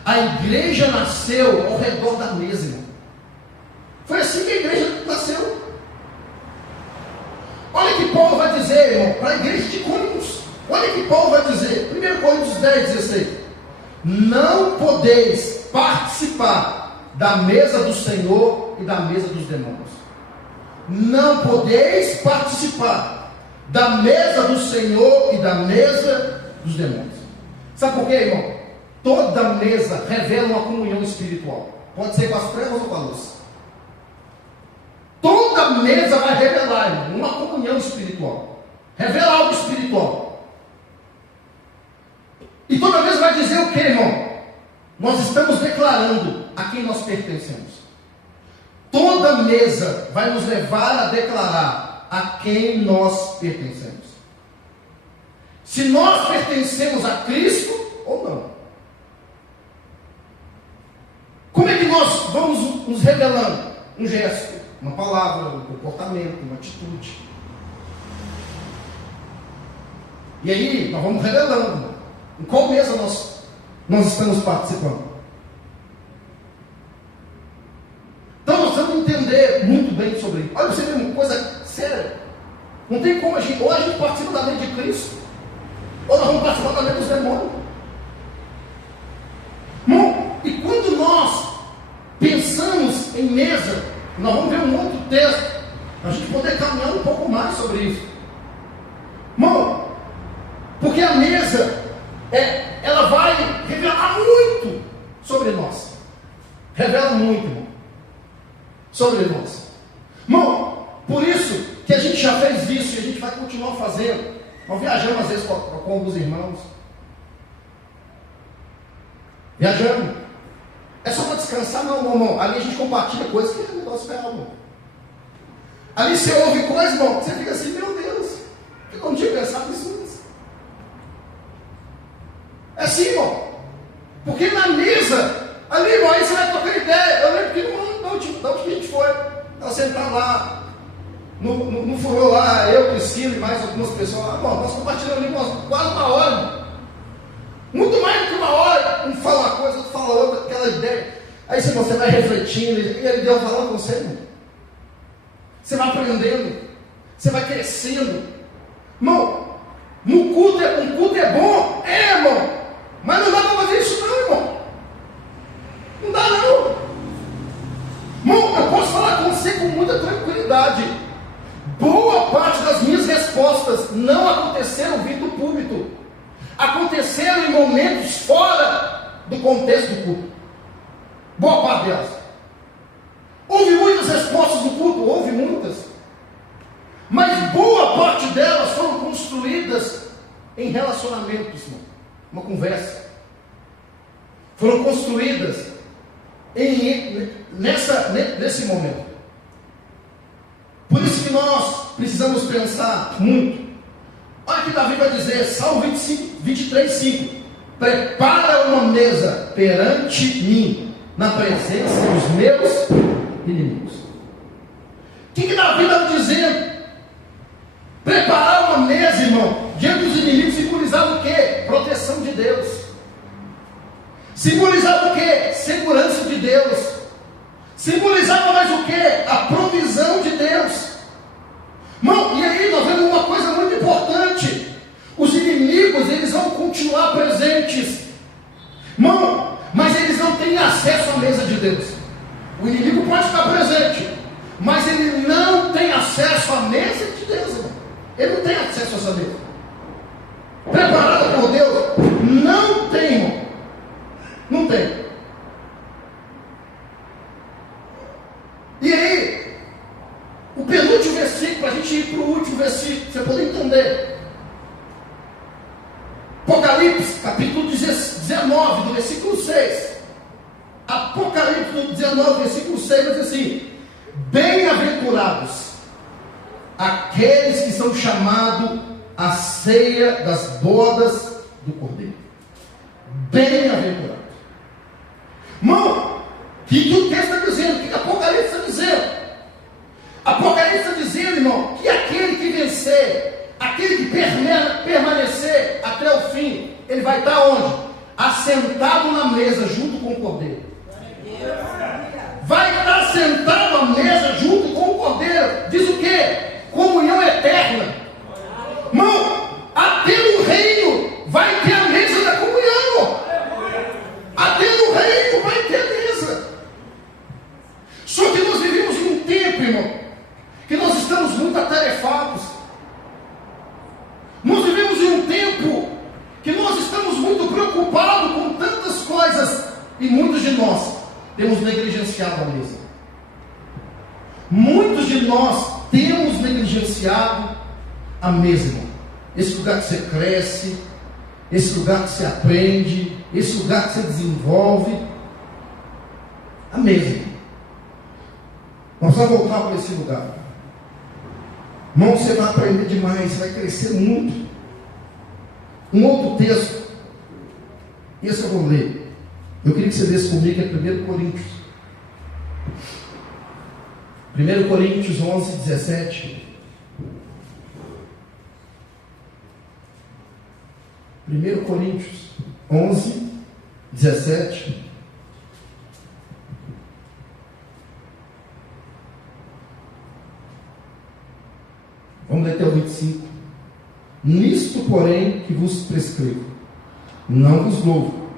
A igreja nasceu ao redor da mesa, irmão. Foi assim que a igreja nasceu. Olha que Paulo vai dizer, irmão, para a igreja de Coríntios. Olha que Paulo vai dizer, 1 Coríntios 10, 16. Não podeis participar da mesa do Senhor e da mesa dos demônios. Não podeis participar da mesa do Senhor e da mesa dos demônios. Sabe por quê, irmão? Toda mesa revela uma comunhão espiritual. Pode ser com as trevas ou com a luz. Toda mesa vai revelar, irmão, uma comunhão espiritual. Revela algo espiritual. E toda vez vai dizer o que, irmão? Nós estamos declarando a quem nós pertencemos. Toda mesa vai nos levar a declarar a quem nós pertencemos. Se nós pertencemos a Cristo ou não. Como é que nós vamos nos revelando? Um gesto, uma palavra, um comportamento, uma atitude. E aí nós vamos revelando. Em qual mesa nós estamos participando? Então nós temos que entender muito bem sobre isso. Olha, você vê uma coisa séria. Não tem como a gente, ou a gente participa da mesa de Cristo, ou nós vamos participar da mesa dos demônios. Bom, e quando nós pensamos em mesa, nós vamos ver um outro texto, para a gente poder caminhar um pouco mais sobre isso. Bom, porque a mesa, ela vai revelar muito sobre nós. Revela muito, irmão, sobre nós. Irmão, por isso que a gente já fez isso e a gente vai continuar fazendo. Nós viajamos às vezes com alguns irmãos. Viajamos. É só para descansar? Não, irmão. Ali a gente compartilha coisas que é um negócio real, irmão. Ali você ouve coisas, irmão, você fica assim, meu Deus, eu não tinha pensado nisso antes. É assim, irmão. Porque na mesa, ali, irmão, aí você vai trocar ideia. Eu lembro que, irmão, da onde que a gente foi? Ela sentar lá. Não furou lá, eu, Priscila e mais algumas pessoas lá. Bom, nós compartilhamos ali quase uma hora. Muito mais do que uma hora. Um fala uma coisa, outro fala outra, aquela ideia. Aí você vai refletindo, e ele deu falando com você, irmão. Você vai aprendendo, você vai crescendo. Irmão, um culto é bom? É, irmão. Mas não dá para fazer isso não, irmão. Não dá não. Irmão, eu posso falar com você com muita tranquilidade. Boa parte das minhas respostas não aconteceram vindo do púlpito. Aconteceram em momentos fora do contexto do culto. Boa parte delas. Houve muitas respostas do culto, houve muitas. Mas boa parte delas foram construídas em relacionamentos, irmão. Uma conversa. Foram construídas nesse momento. Por isso que nós precisamos pensar muito. Olha o que Davi vai dizer, Salmo 23:5. Prepara uma mesa perante mim, na presença dos meus inimigos. O que Davi está dizendo? Preparar uma mesa, irmão, diante dos inimigos simbolizava o quê? Proteção de Deus. Simbolizava o quê? Segurança de Deus. Simbolizava mais o quê? A provisão de Deus. Irmão, e aí nós vemos uma coisa muito importante. Os inimigos, eles vão continuar presentes. Irmão, mas eles não têm acesso à mesa de Deus. O inimigo pode estar presente, mas ele não tem acesso à mesa de Deus, irmão. Ele não tem acesso a essa mesa. Preparada por Deus? Não tem, irmão. Não tem. E aí, o penúltimo versículo, para a gente ir para o último versículo, você poder entender. Apocalipse, capítulo 19, do versículo 6. Apocalipse 19, versículo 6, diz assim: bem-aventurados aqueles que são chamados à ceia das bodas do Cordeiro. Bem-aventurados. Irmão, o que o texto está dizendo? O que Apocalipse está dizendo? Apocalipse está dizendo, irmão, que aquele que vencer, aquele que permanecer até o fim, ele vai estar onde? Assentado na mesa junto com o Cordeiro. Vai estar sentado à mesa junto com o Cordeiro. Diz o quê? Comunhão eterna. Irmão, até no reino vai ter a mesa da comunhão. Até no reino vai ter a mesa. Só que nós vivemos em um tempo, irmão, que nós estamos muito atarefados. Nós vivemos em um tempo que nós estamos muito preocupados com tantas coisas, e muitos de nós temos negligenciado a mesa. Muitos de nós temos negligenciado a mesa, irmão. Esse lugar que você cresce, esse lugar que você aprende, esse lugar que você desenvolve, a mesa, irmão. Nós vamos voltar para esse lugar. Irmão, você vai aprender demais, você vai crescer muito. Um outro texto, esse eu vou ler. Eu queria que você lesse comigo, que é 1 Coríntios. 1 Coríntios 11, 17. 1 Coríntios 11, 17. Vamos ler até o 25. Nisto, porém, que vos prescrevo, não vos louvo,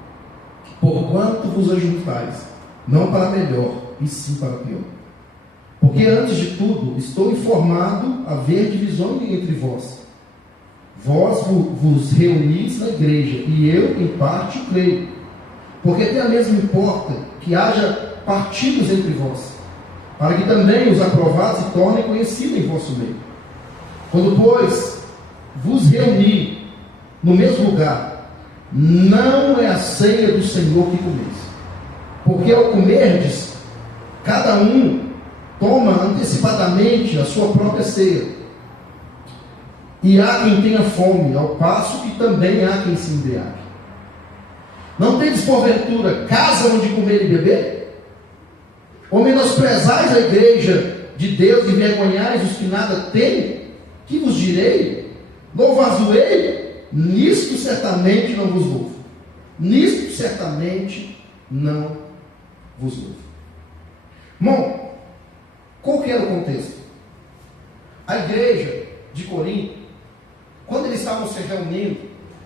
porquanto vos ajuntais, não para melhor, e sim para pior. Porque antes de tudo, estou informado a haver divisões entre vós. Vós vos reunis na igreja, e eu, em parte, creio. Porque até mesmo importa que haja partidos entre vós, para que também os aprovados se tornem conhecidos em vosso meio. Quando, pois, vos reunir no mesmo lugar, não é a ceia do Senhor que comeis. Porque ao comerdes, cada um toma antecipadamente a sua própria ceia. E há quem tenha fome, ao passo que também há quem se embriague. Não tendes porventura casa onde comer e beber? Ou menosprezais a igreja de Deus e envergonhais os que nada têm? Que vos direi? Louvá-lo-ei? Nisto certamente não vos louvo. Nisto certamente não vos louvo. Irmão, qual que era o contexto? A igreja de Corinto, quando eles estavam se reunindo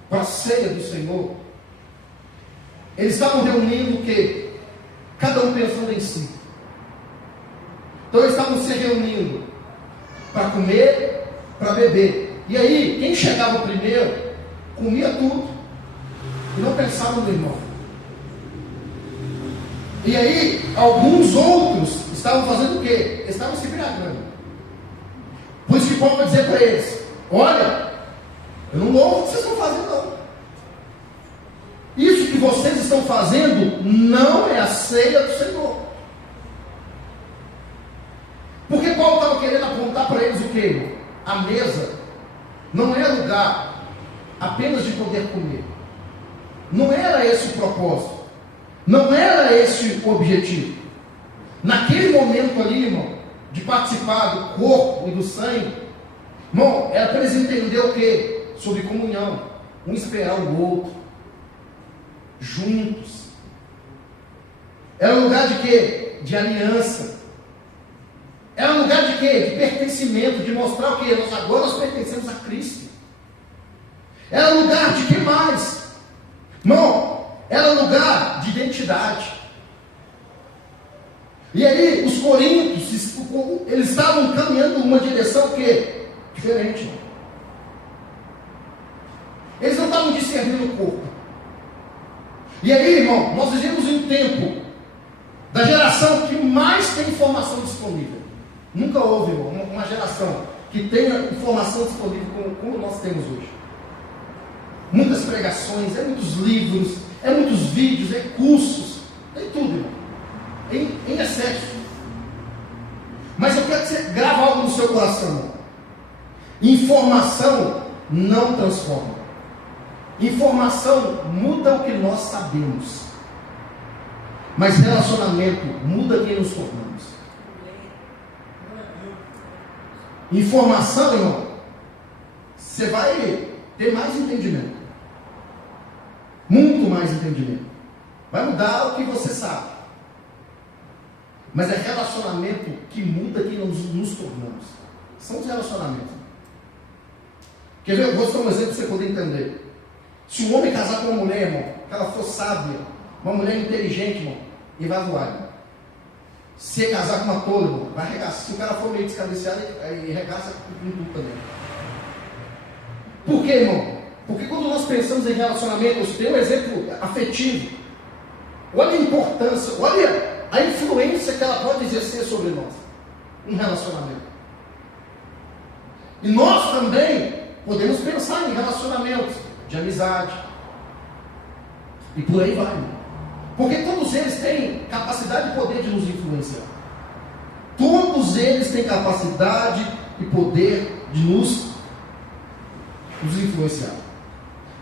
para a ceia do Senhor, eles estavam reunindo o quê? Cada um pensando em si. Então eles estavam se reunindo para comer, para beber. E aí, quem chegava primeiro, comia tudo. E não pensava no irmão. E aí, alguns outros estavam fazendo o quê? Eles estavam se embriagando. Por isso que Paulo vai dizer para eles: olha, eu não louvo o que vocês estão fazendo, não. Isso que vocês estão fazendo não é a ceia do Senhor. Porque Paulo estava querendo apontar para eles o quê? A mesa não é lugar apenas de poder comer. Não era esse o propósito. Não era esse o objetivo. Naquele momento ali, irmão, de participar do corpo e do sangue, irmão, era para eles entenderem o quê? Sobre comunhão. Um esperar o outro. Juntos. Era um lugar de quê? De aliança. Era um lugar de quê? De pertencimento, de mostrar o quê? Agora nós pertencemos a Cristo. Era um lugar de que mais? Irmão, era um lugar de identidade. E aí, os coríntios, eles estavam caminhando numa direção o quê? Diferente. Irmão. Eles não estavam discernindo o corpo. E aí, irmão, nós vivemos em um tempo da geração que mais tem informação disponível. Nunca houve, irmão, uma geração que tenha informação disponível como nós temos hoje. Muitas pregações, muitos livros, muitos vídeos, cursos, tem tudo, irmão. Em excesso. Mas eu quero que você grave algo no seu coração, irmão. Informação não transforma. Informação muda o que nós sabemos. Mas relacionamento muda quem nos tornamos. Informação, irmão, você vai ter mais entendimento. Muito mais entendimento. Vai mudar o que você sabe. Mas é relacionamento que muda quem nos tornamos. São os relacionamentos. Quer ver? Eu vou dar um exemplo para você poder entender. Se um homem casar com uma mulher, irmão, que ela for sábia, uma mulher inteligente, irmão, ele vai voar, irmão. Se casar com uma tola, irmão, vai arregaçar. Se o cara for meio descabeceado, ele arregaça com tudo também. Por quê, irmão? Porque quando nós pensamos em relacionamentos, tem um exemplo afetivo. Olha a importância, olha a influência que ela pode exercer sobre nós. Um relacionamento. E nós também podemos pensar em relacionamentos de amizade. E por aí vai, irmão. Porque todos eles têm capacidade e poder de nos influenciar. Todos eles têm capacidade e poder de nos influenciar.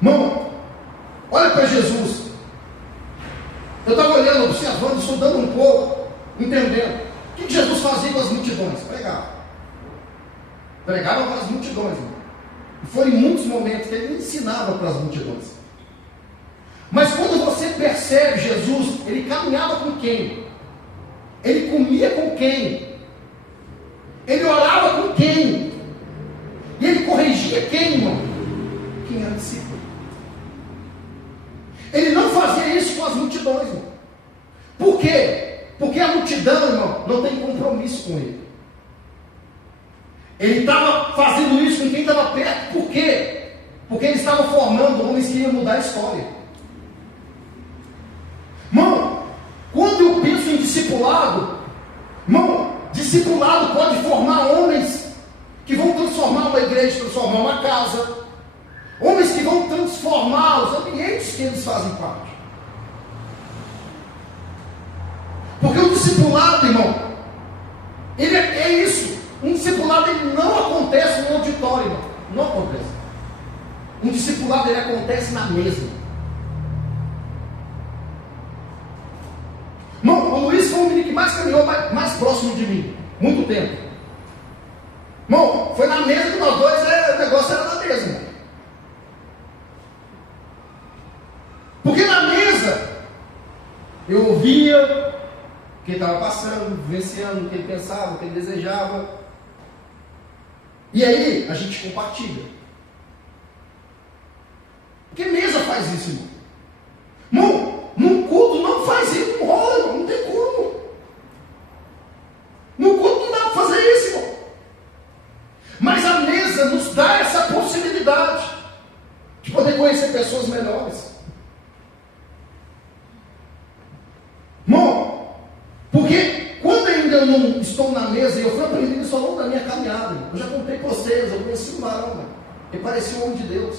Irmão, olha para Jesus. Eu estava olhando, observando, estudando um pouco, entendendo. O que Jesus fazia com as multidões? Pregava. Pregava para as multidões, irmão. E foram em muitos momentos que ele ensinava para as multidões. Mas quando você percebe Jesus, ele caminhava com quem? Ele comia com quem? Ele orava com quem? E ele corrigia quem, irmão? Quem era discípulo. Ele não fazia isso com as multidões, irmão. Por quê? Porque a multidão, irmão, não tem compromisso com ele. Ele estava fazendo isso com quem estava perto. Por quê? Porque ele estava formando homens que iam mudar a história. Irmão, quando eu penso em discipulado, irmão, discipulado pode formar homens que vão transformar uma igreja, transformar uma casa, homens que vão transformar os ambientes que eles fazem parte. Porque o discipulado, irmão, ele é isso. Um discipulado ele não acontece no auditório, irmão. Não acontece. Um discipulado ele acontece na mesa. Irmão, o Luiz foi o menino que mais caminhou mais próximo de mim. Muito tempo. Irmão, foi na mesa que nós dois, o negócio era na mesa, irmão. Porque na mesa, eu ouvia o que ele estava passando, vivenciando, o que ele pensava, o que ele desejava. E aí, a gente compartilha. Porque mesa faz isso, irmão. Irmão, num culto não faz isso, não rola, irmão, não tem como. No culto não dá para fazer isso, irmão. Mas a mesa nos dá essa possibilidade de poder conhecer pessoas melhores. Irmão, porque quando ainda eu não estou na mesa, e eu fui aprendendo isso ao longo da minha caminhada, eu já contei para vocês, eu conheci um varão, ele parecia um homem de Deus.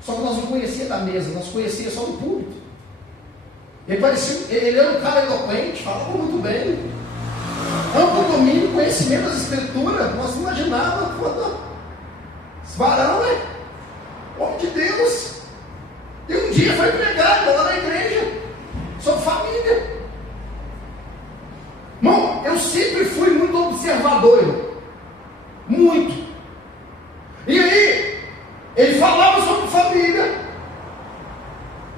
Só que nós não conhecíamos da mesa, nós conhecíamos só do púlpito. Ele era um cara eloquente, falava muito bem. Amplo domínio, conhecimento das escrituras, nós não imaginávamos quando esse varão homem de Deus. E um dia foi pregado lá na igreja sobre família. Irmão, eu sempre fui muito observador, irmão. Muito. E aí, ele falava sobre família.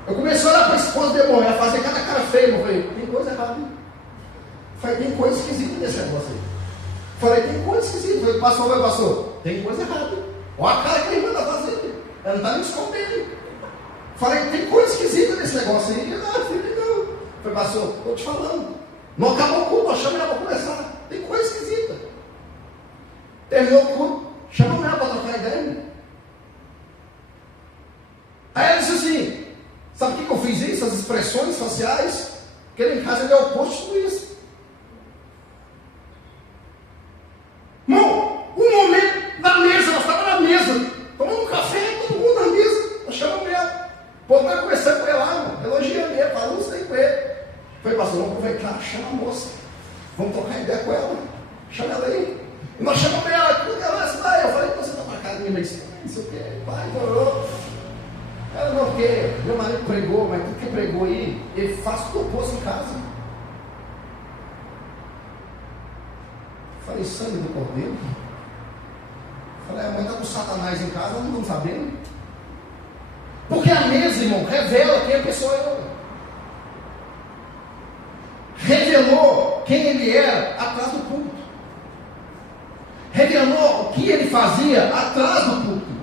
Eu comecei a olhar para a esposa dele, ela fazia cada cara feia. Eu falei, tem coisa errada. Falei, tem coisa esquisita nesse negócio aí. Falei, tem coisa esquisita. Falei, pastor, tem coisa errada. Olha a cara que a irmã está fazendo. Ela não está me escondendo. Falei, tem coisa esquisita nesse negócio aí. Não. Falei, pastor, estou te falando. Não acabou o culto, chama ela para conversar. Tem coisa esquisita. Terminou o culto, chama ela para trocar ideia. Aí ela disse assim, sabe por que eu fiz isso? As expressões faciais, porque ele em casa ele é o oposto de tudo isso. Irmão, um momento na mesa, nós estávamos na mesa, tomando um café, todo mundo na mesa, nós chamamos ela. O povo estava conversando com ela, irmão, elogiando ele, falando isso aí com ele. Falei, pastor, vamos aproveitar, chama a moça, vamos trocar ideia com ela, chama ela aí. E nós chamamos ela, tudo ela disse, vai. Eu falei, você está para casa minha, mas não sei o que, vai, morou. Ela não, porque meu marido pregou, mas tudo que pregou aí, ele faz tudo oposto em casa. Falei, sangue do cordeiro. Falei, a mãe está com Satanás em casa, não estão sabendo. Porque a mesa, irmão, revela quem a pessoa é. Revelou quem ele era atrás do púlpito. Revelou o que ele fazia atrás do púlpito.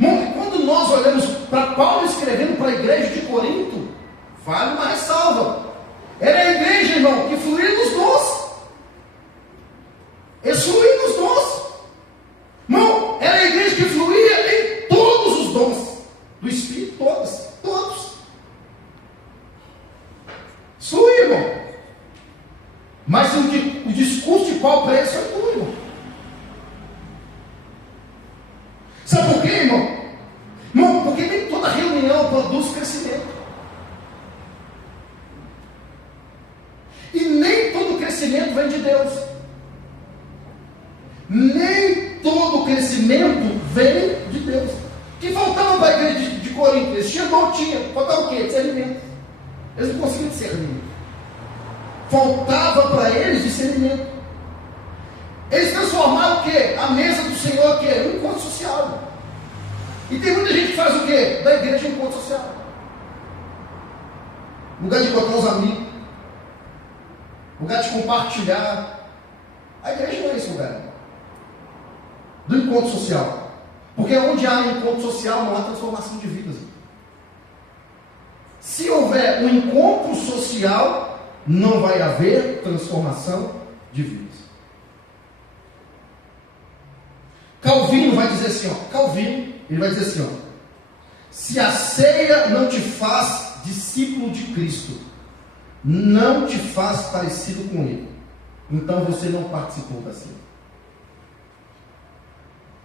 Irmão, quando nós olhamos para Paulo escrevendo para a igreja de Corinto, vale uma ressalva. Era a igreja, irmão, que fluía dos dons. Eles fluíam dos dons. Irmão, era a igreja que fluía em todos os dons do Espírito, todos. Fluía, irmão. Mas o discurso de Paulo para eles foi tudo, irmão. Sabe por quê, irmão? Irmão, porque nem toda reunião produz crescimento. E nem todo crescimento vem de Deus. Nem todo crescimento vem de Deus. O que faltava para a igreja de Corinto? Eles tinham dom, faltava o quê? Discernimento. Eles não conseguiam discernir. Faltava para eles discernimento. Eles transformaram o quê? A mesa do Senhor, o quê? Um encontro social. E tem muita gente que faz o quê? Da igreja um encontro social. Lugar de botar os amigos. Lugar de compartilhar. A igreja não é esse lugar. Do encontro social. Porque onde há encontro social não há transformação de vidas. Se houver um encontro social, não vai haver transformação de vidas. Calvino vai dizer assim, ele vai dizer assim, se a ceia não te faz discípulo de Cristo, não te faz parecido com Ele, então você não participou da ceia.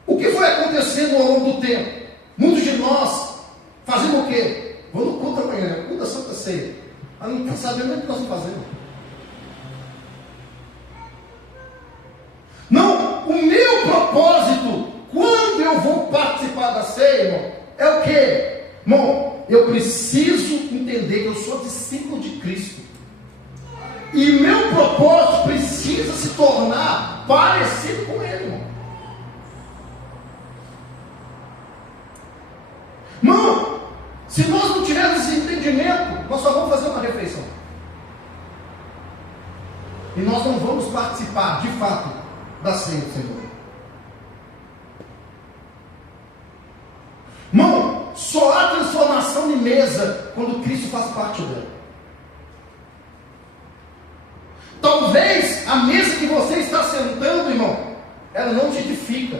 O que foi acontecendo ao longo do tempo? Muitos de nós fazemos o quê? Vou no culto amanhã, culto da Santa Ceia. Mas não está sabendo o que nós estamos fazendo. Não, o meu propósito, quando eu vou participar da ceia, irmão, é o quê? Irmão, eu preciso entender que eu sou discípulo de Cristo. E meu propósito precisa se tornar parecido com Ele, irmão. Irmão, se nós não tivermos esse entendimento, nós só vamos fazer uma refeição. E nós não vamos participar, de fato, da ceia do Senhor. Irmão, só há transformação de mesa quando Cristo faz parte dela. Talvez a mesa que você está sentando, irmão, ela não te edifica,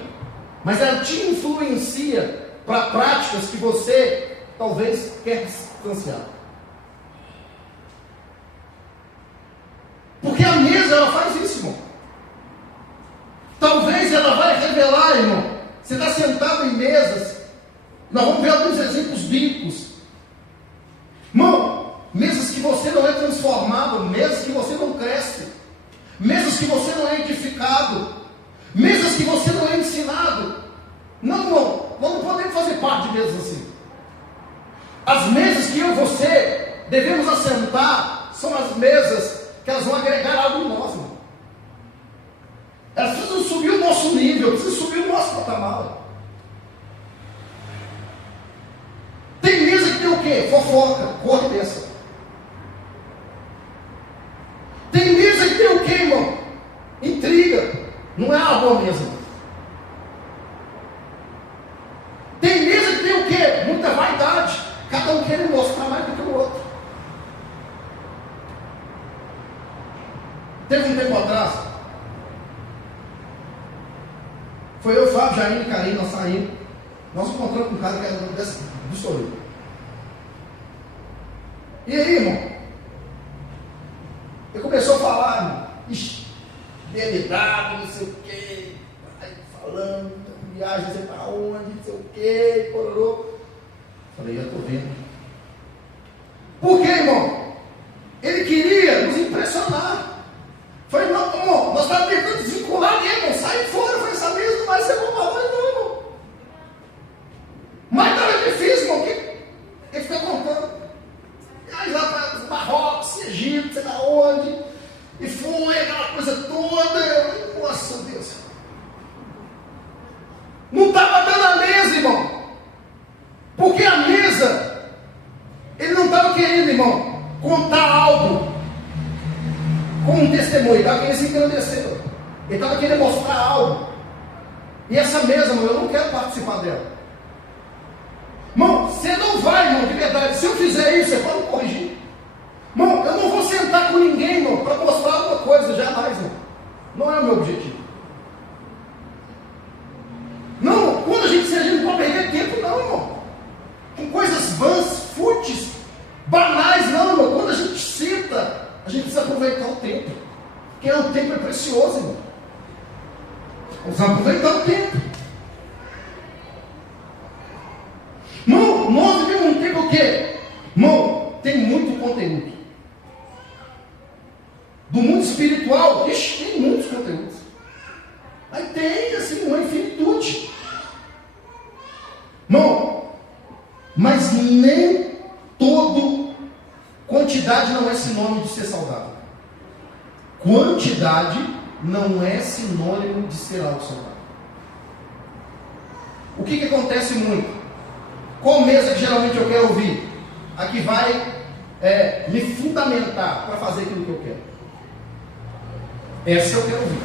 mas ela te influencia para práticas que você talvez quer distanciar. Porque a mesa, ela faz isso, irmão. Talvez ela vai revelar, irmão. Você está sentado em mesas. Nós vamos ver alguns exemplos bíblicos. Irmão, mesas que você não é transformado, mesas que você não cresce, mesas que você não é edificado, mesas que você não é ensinado. Não, irmão, nós não podemos fazer parte de mesas assim. As mesas que eu e você devemos assentar são as mesas que elas vão agregar algo em nós, irmão. Elas precisam subir o nosso nível, precisam subir o nosso patamar. Tem mesa que tem o quê? Fofoca, corre dessa. Tem mesa que tem o quê, irmão? Intriga. Não é uma boa mesa. Tem mesa que tem o quê? Muita vaidade. Cada um quer mostrar mais do que o outro. Teve um tempo atrás, foi eu, Fábio, Jair e Karine, nós saímos. Nós encontramos com um cara que era do Sorriso. E aí, irmão? Ele começou a falar, irmão. Ixi, delidado, não sei o quê. Aí falando, viagem, não sei pra onde, não sei o quê, pororô. Falei, eu estou vendo. Por quê, irmão? Ele queria nos impressionar. Falei, não, irmão, nós estávamos tentando desvincular ali, irmão. Sai fora, foi essa mesa, não vai ser bom para nós, não, irmão. Mas estava difícil, irmão. Ele fica contando. Aí lá para Marrocos, Egito, sei lá onde. E foi aquela coisa toda. Nossa Deus. Não estava dando a mesa, irmão. Porque a mesa, ele não estava querendo, irmão, contar algo como um testemunho. Ele estava querendo se engrandecer. Ele estava querendo mostrar algo. E essa mesa, irmão, eu não quero participar dela. Irmão, você não vai, irmão, de verdade. Se eu fizer isso, você pode me corrigir. Irmão, eu não vou sentar com ninguém, irmão, para mostrar alguma coisa, jamais, irmão. Não é o meu objetivo. Não, quando a gente se não pode perder tempo, não, irmão. Com coisas vãs, fúteis, banais, não, irmão. Quando a gente senta, a gente precisa aproveitar o tempo. Porque o tempo é precioso, irmão. Vamos aproveitar o tempo. Irmão, nós vivemos um tempo o quê? Irmão, tem muito conteúdo. Do mundo espiritual, ixi, tem muitos conteúdos. Aí tem, assim, uma infinitude. Irmão, mas nem todo quantidade não é sinônimo de ser saudável. Quantidade não é sinônimo de ser algo saudável. O que acontece muito? Qual mesa que geralmente eu quero ouvir? A que vai me fundamentar para fazer aquilo que eu quero. Essa eu quero ouvir.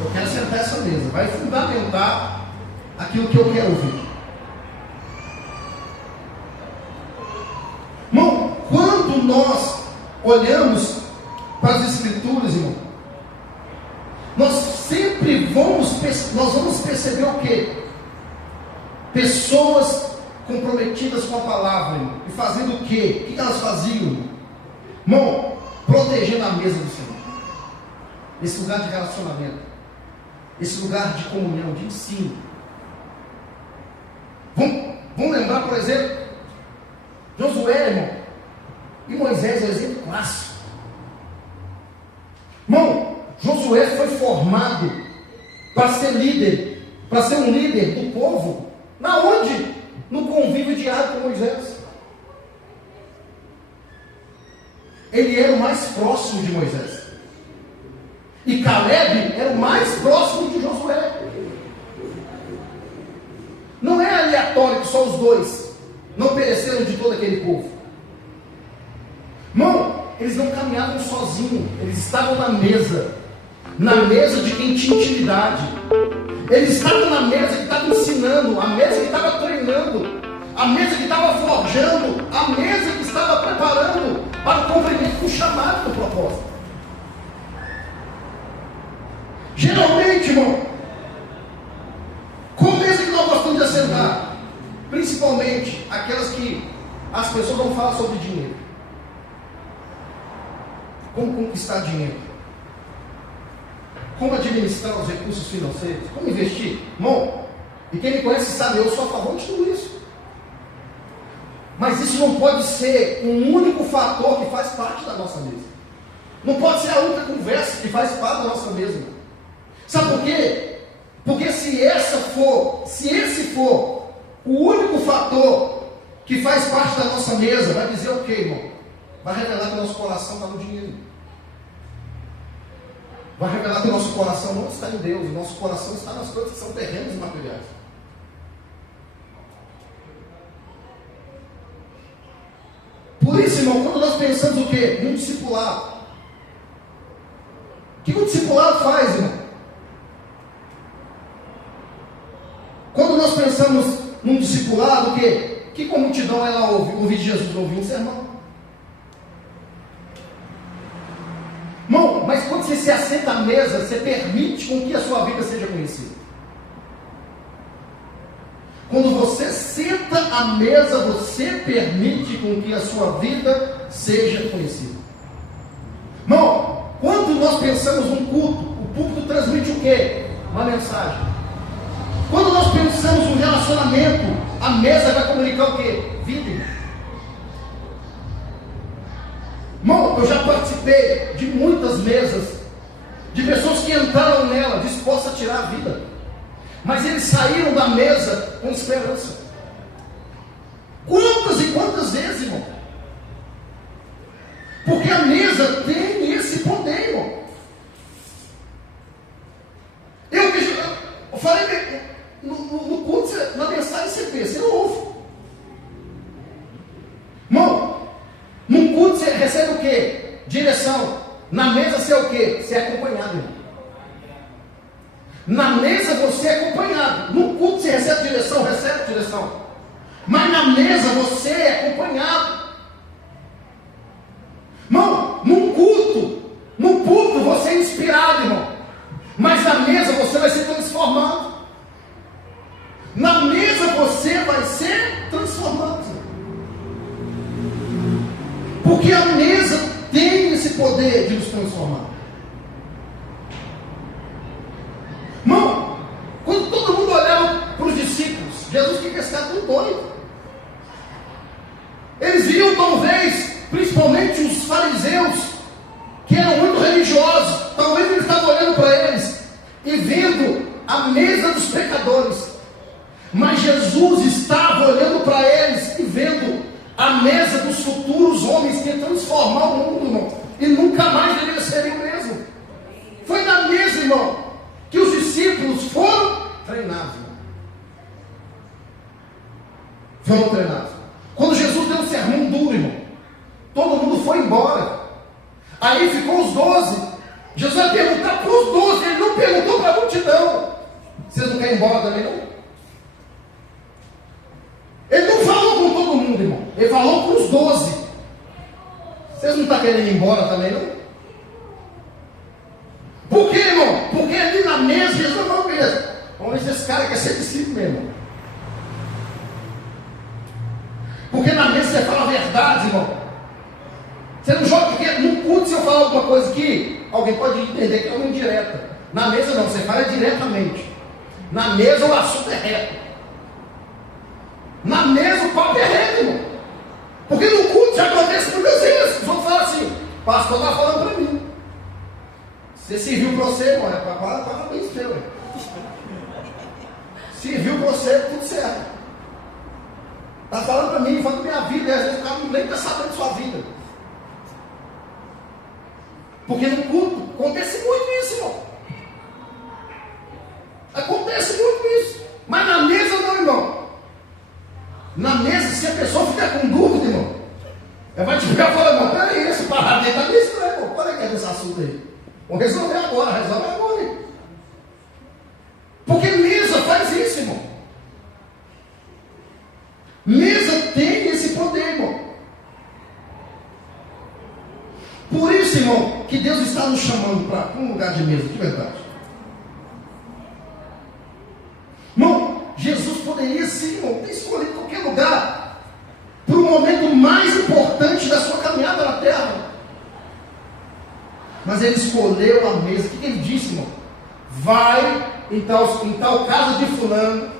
Eu quero sentar essa mesa. Vai fundamentar aquilo que eu quero ouvir. Irmão, quando nós olhamos para as Escrituras, irmão, nós sempre vamos perceber o quê? Pessoas comprometidas com a palavra, irmão, e fazendo o quê? O que elas faziam? Irmão, protegendo a mesa do Senhor. Esse lugar de relacionamento, esse lugar de comunhão, de ensino. Vamos lembrar, por exemplo, Josué, irmão, e Moisés é um exemplo clássico. Irmão, Josué foi formado para ser líder, para ser um líder do povo. Na onde? No convívio diário com Moisés. Ele era o mais próximo de Moisés. E Caleb era o mais próximo de Josué. Não é aleatório que só os dois não pereceram de todo aquele povo. Irmão, eles não caminhavam sozinhos, eles estavam na mesa de quem tinha intimidade. Eles estavam na mesa que estava ensinando, a mesa que estava treinando, a mesa que estava forjando, a mesa que estava preparando para o cumprimento do chamado do propósito. Geralmente, irmão, qual mesa que nós gostamos de assentar? Principalmente aquelas que as pessoas vão falar sobre dinheiro. Como conquistar dinheiro? Como administrar os recursos financeiros? Como investir? Irmão, e quem me conhece sabe, eu sou a favor de tudo isso. Mas isso não pode ser um único fator que faz parte da nossa mesa. Não pode ser a única conversa que faz parte da nossa mesa. Sabe por quê? Porque se esse for o único fator que faz parte da nossa mesa, vai dizer o quê, irmão? Vai revelar que o nosso coração está no dinheiro. Vai revelar que o nosso coração não está em Deus, o nosso coração está nas coisas que são terrenos e materiais. Por isso, irmão, quando nós pensamos o quê? Num discipulado. O que o discipulado faz, irmão? Quando nós pensamos num discipulado, o quê? Que com multidão ela ouve? Ouvir Jesus ouvir um sermão. Irmão, mas quando você se assenta à mesa, você permite com que a sua vida seja conhecida. Quando você senta à mesa, você permite com que a sua vida seja conhecida. Irmão, quando nós pensamos num culto, o púlpito transmite o quê? Uma mensagem. Quando nós pensamos num relacionamento, a mesa vai comunicar o quê? Vida. Irmão, eu já participei de muitas mesas, de pessoas que entraram nela dispostas a tirar a vida, mas eles saíram da mesa com esperança. Quantas e quantas vezes, irmão? Porque a mesa tem esse poder, irmão. Eu falei que no culto, na mensagem você não ouve. Irmão, num culto você recebe o quê? Direção. Na mesa você é o quê? Você é acompanhado, irmão. Na mesa você é acompanhado. No culto você recebe direção. Mas na mesa você é acompanhado. Irmão, num culto você é inspirado, irmão. Mas na mesa você vai ser transformado. Na mesa você vai ser transformado. Porque a mesa tem esse poder de nos transformar. Irmão, quando todo mundo olhava para os discípulos, Jesus queria estar tudo doido. Eles viam talvez, principalmente os fariseus, que eram muito religiosos, talvez eles estavam olhando para eles e vendo a mesa dos pecadores. Mas Jesus estava olhando para eles e vendo a mesa dos futuros homens que iam transformar o mundo, irmão, e nunca mais deveria ser o mesmo. Foi na mesa, irmão, que os discípulos foram treinados, irmão. Foram treinados. Quando Jesus deu um sermão duro, irmão, todo mundo foi embora. Aí ficou os 12. Jesus vai perguntar para os 12, ele não perguntou para a multidão. Vocês não querem ir embora também, não? Ele não falou com todo mundo, irmão. Ele falou para os 12. Vocês não estão querendo ir embora também, não? Por quê, irmão? Porque ali na mesa, Jesus falou, beleza. Vamos ver se esse cara quer ser discípulo mesmo. Porque na mesa você fala a verdade, irmão. Você não joga, porque no culto, se eu falar alguma coisa aqui, alguém pode entender que é uma indireta. Na mesa não, você fala diretamente. Na mesa o assunto é reto. Na mesa o papo é reto, irmão. Porque no culto já acontece muitas vezes. Os outros falam assim, o pastor está falando para mim. Você serviu para você, irmão, parabéns seu, irmão. Serviu para você, tudo certo. Está falando para mim, falando da minha vida, e às vezes o cara nem está sabendo da sua vida. Porque no culto acontece muito isso, Na mesa, se a pessoa ficar com dúvida, irmão, ela vai te pegar e falar, não, peraí, esse parado aí está meio estranho, irmão. Qual é que é desse assunto aí? Vamos resolver agora, resolve agora. Porque mesa faz isso, irmão. Mesa tem esse poder, irmão. Por isso, irmão, que Deus está nos chamando para um lugar de mesa, de verdade. Irmão, Jesus poderia sim, irmão, ter escolhido qualquer lugar para o momento mais importante da sua caminhada na terra. Mas ele escolheu a mesa. O que ele disse, irmão? Vai em tal casa de fulano,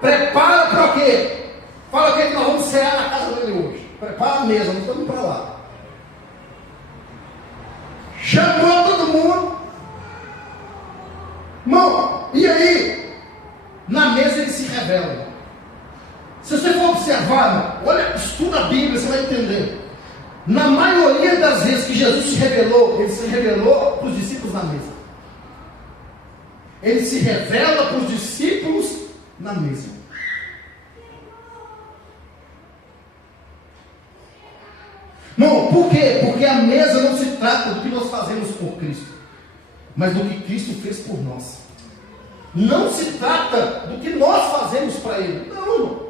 prepara para o quê? Fala o que nós vamos cear na casa dele hoje. Prepara a mesa, nós estamos para lá. Chamou todo mundo. Irmão, e aí? Na mesa ele se revela, irmão. Se você for observar, irmão, olha, estuda a Bíblia, você vai entender. Na maioria das vezes que Jesus se revelou, ele se revelou para os discípulos na mesa. Ele se revela para os discípulos na mesa. Não, por quê? Porque a mesa não se trata do que nós fazemos por Cristo, mas do que Cristo fez por nós. Não se trata do que nós fazemos para Ele. Não.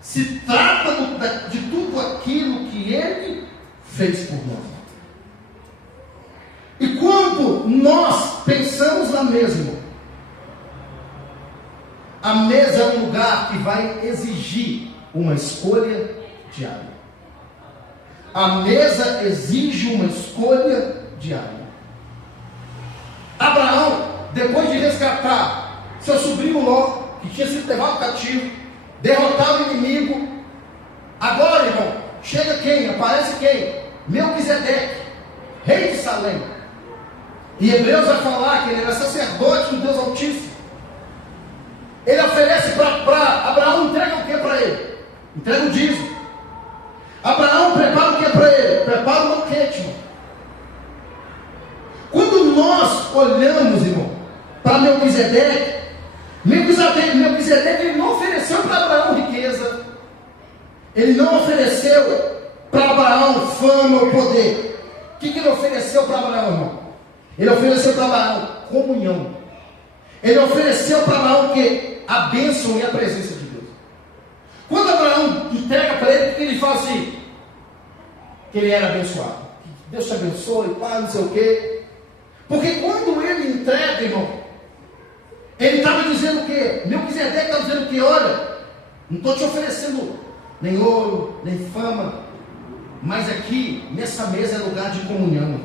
Se trata de tudo aquilo que Ele fez por nós. E quando nós pensamos na mesa, a mesa é um lugar que vai exigir uma escolha diária. A mesa exige uma escolha diária. Abraão, depois de resgatar seu sobrinho Ló, que tinha sido levado cativo, derrotar o inimigo, agora, irmão, chega quem? Aparece quem? Melquisedeque, rei de Salém. E Hebreus vai falar que ele era sacerdote do Deus Altíssimo. Ele oferece para Abraão, entrega o que para ele? Entrega o dízimo. Abraão prepara o que para ele? Prepara o banquete, irmão. Quando nós olhamos, irmão, para Melquisedeque ele não ofereceu para Abraão riqueza. Ele não ofereceu para Abraão fama ou poder. O que ele ofereceu para Abraão, irmão? Ele ofereceu para Abraão comunhão. Ele ofereceu para Abraão o quê? A bênção e a presença de Deus. Quando Abraão entrega para ele, que ele fala assim, que ele era abençoado. Deus te abençoe, pai, não sei o quê. Porque quando ele entrega, irmão, ele estava dizendo o quê? Melquisedeque estava dizendo o quê? Olha, não estou te oferecendo nem ouro, nem fama, mas aqui, nessa mesa é lugar de comunhão.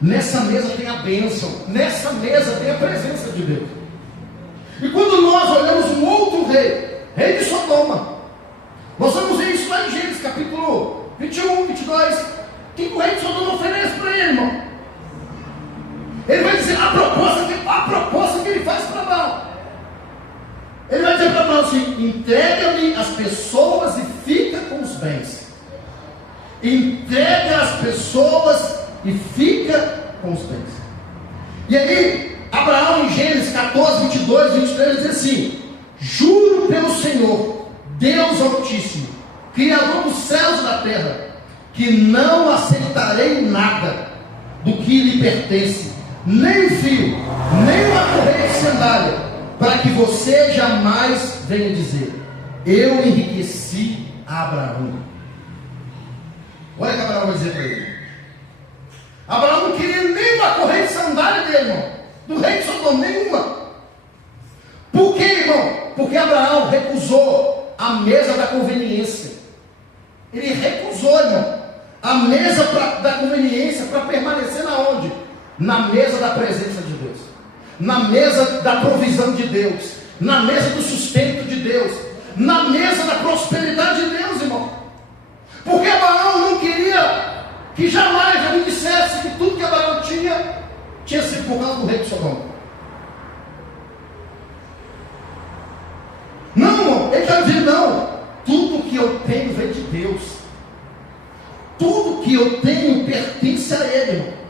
Nessa mesa tem a bênção, nessa mesa tem a presença de Deus. E quando nós olhamos um outro rei, rei de Sodoma, nós vamos ver isso lá em Gênesis capítulo 21, 22. O que o rei de Sodoma oferece para ele, irmão? Ele vai dizer a proposta que ele faz para Abraão. Ele vai dizer para Abraão assim: entrega-me as pessoas e fica com os bens. Entrega as pessoas e fica com os bens. E aí, Abraão em Gênesis 14, 22, 23 diz assim: juro pelo Senhor, Deus Altíssimo, Criador dos céus e da terra, que não aceitarei nada do que lhe pertence, nem fio, nem uma correia de sandália, para que você jamais venha dizer: eu enriqueci a Abraão. Olha o que Abraão vai dizer para ele. Abraão não queria nem uma correia de sandália dele, irmão, do rei de Sodoma, nenhuma. Por quê, irmão? Porque Abraão recusou a mesa da conveniência. Ele recusou, irmão, a mesa da conveniência para permanecer na onde? Na mesa da presença de Deus, na mesa da provisão de Deus, na mesa do sustento de Deus, na mesa da prosperidade de Deus, irmão. Porque Abraão não queria que jamais alguém dissesse que tudo que Abraão tinha sido por causa do rei de Sodoma. Não, irmão, ele está dizendo: não, tudo que eu tenho vem de Deus, tudo que eu tenho pertence a Ele, irmão.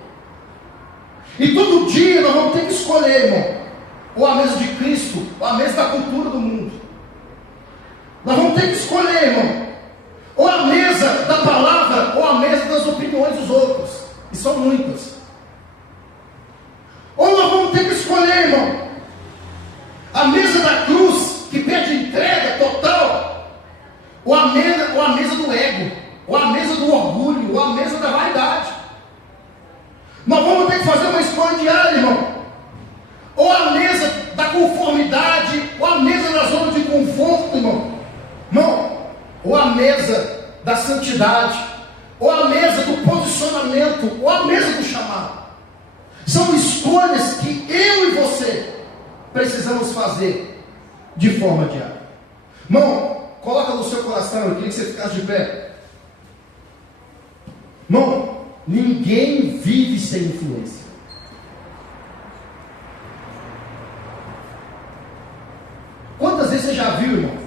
E todo dia nós vamos ter que escolher, irmão, ou a mesa de Cristo, ou a mesa da cultura do mundo. Nós vamos ter que escolher, irmão, ou a mesa da palavra, ou a mesa das opiniões dos outros, e são muitas. Ou nós vamos ter que escolher, irmão, a mesa da cruz, que pede entrega total, ou a mesa do ego, ou a mesa do orgulho, ou a mesa da vaidade. Nós vamos ter que fazer uma escolha diária, irmão. Ou a mesa da conformidade, ou a mesa da zona de conforto, irmão. Não. Ou a mesa da santidade, ou a mesa do posicionamento, ou a mesa do chamado. São escolhas que eu e você precisamos fazer de forma diária. Irmão, coloca no seu coração, eu queria que você ficasse de pé. Irmão, ninguém vive sem influência. Quantas vezes você já viu, irmão?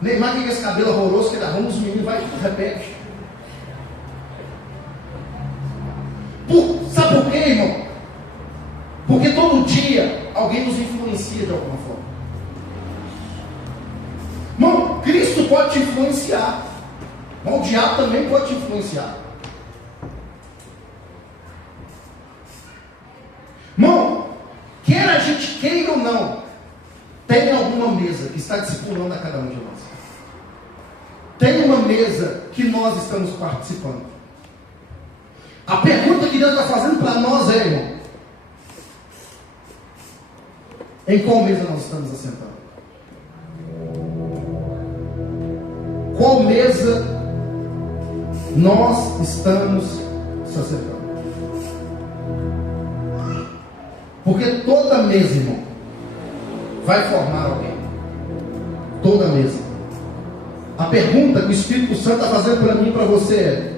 Neymar tem esse cabelo horroroso que ele arruma, os meninos vai e repete. Sabe por quê, irmão? Porque todo dia alguém nos influencia de alguma forma. Irmão, Cristo pode te influenciar. Irmão, o diabo também pode te influenciar. Irmão, quer a gente queira ou não, tem alguma mesa que está discipulando a cada um de nós. Tem uma mesa que nós estamos participando. A pergunta que Deus está fazendo para nós é, irmão, em qual mesa nós estamos assentados? Qual mesa nós estamos se assentando? Porque toda mesa, irmão, vai formar alguém. Toda mesa. A pergunta que o Espírito Santo está fazendo para mim e para você é: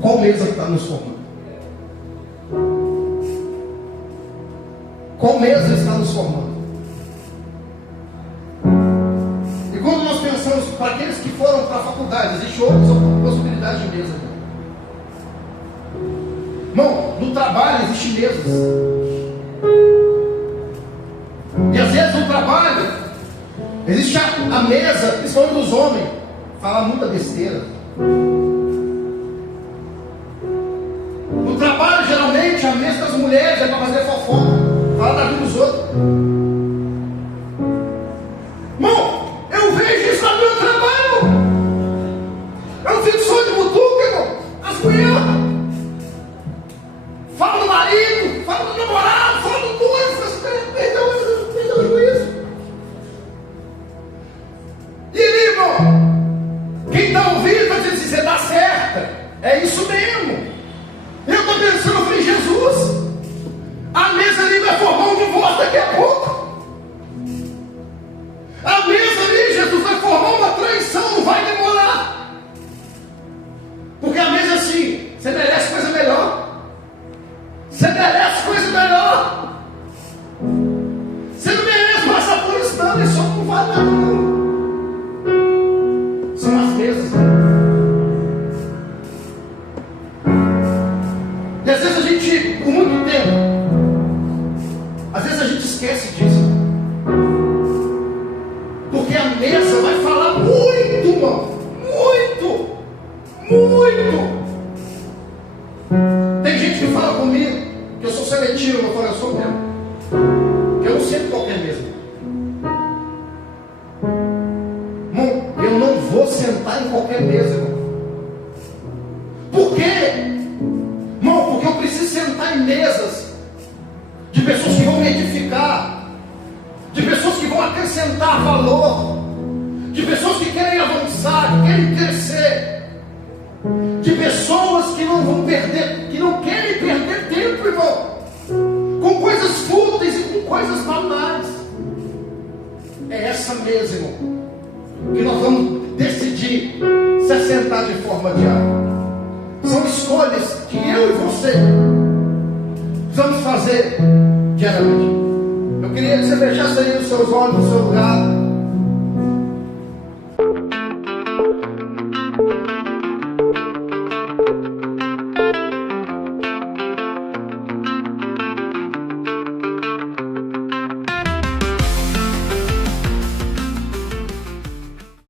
qual mesa está nos formando? Qual mesa está nos formando? E quando nós pensamos, para aqueles que foram para a faculdade, existe outra possibilidade de mesa. Irmão, no trabalho existe mesas. E às vezes no trabalho existe a mesa, principalmente dos homens, fala muita besteira. No trabalho, geralmente, a mesa das mulheres é para fazer fofoca, fala da vida dos outros. Irmão, eu vejo isso no meu trabalho. Eu não fico só de butuca, irmão. As mulheres fala do marido, fala do namorado, fala do noivo, perdão o juízo. E ele, irmão, quem está ouvindo vai dizer: você está certa, é isso mesmo. Eu estou pensando, eu falei: Jesus, a mesa ali vai formar um divórcio daqui a pouco. A mesa ali, Jesus, vai formar uma traição, não vai demorar. Porque a mesa é assim: você merece coisa melhor. Você merece coisa melhor. Você não merece passar por isso, não. Isso não vale nada, não. São as mesas. E às vezes a gente, por muito tempo, às vezes a gente esquece disso. Porque a mesa vai falar muito, irmão. Muito. Muito. Tem gente que fala comigo que eu sou seletivo. Eu falo: eu sou mesmo. Que eu não sento em qualquer mesa. Irmão, eu não vou sentar em qualquer mesa, irmão. Por quê? Irmão, porque eu preciso sentar em mesas de pessoas que vão me edificar, de pessoas que vão acrescentar valor, de pessoas que querem avançar, que querem crescer, de pessoas que não vão perder, que não querem perder tempo, irmão, com coisas fúteis e com coisas banais. É essa mesa, irmão, que nós vamos decidir se assentar de forma diária. São escolhas que eu e você precisamos fazer diariamente. Eu queria que você fechasse aí os seus olhos no seu lugar.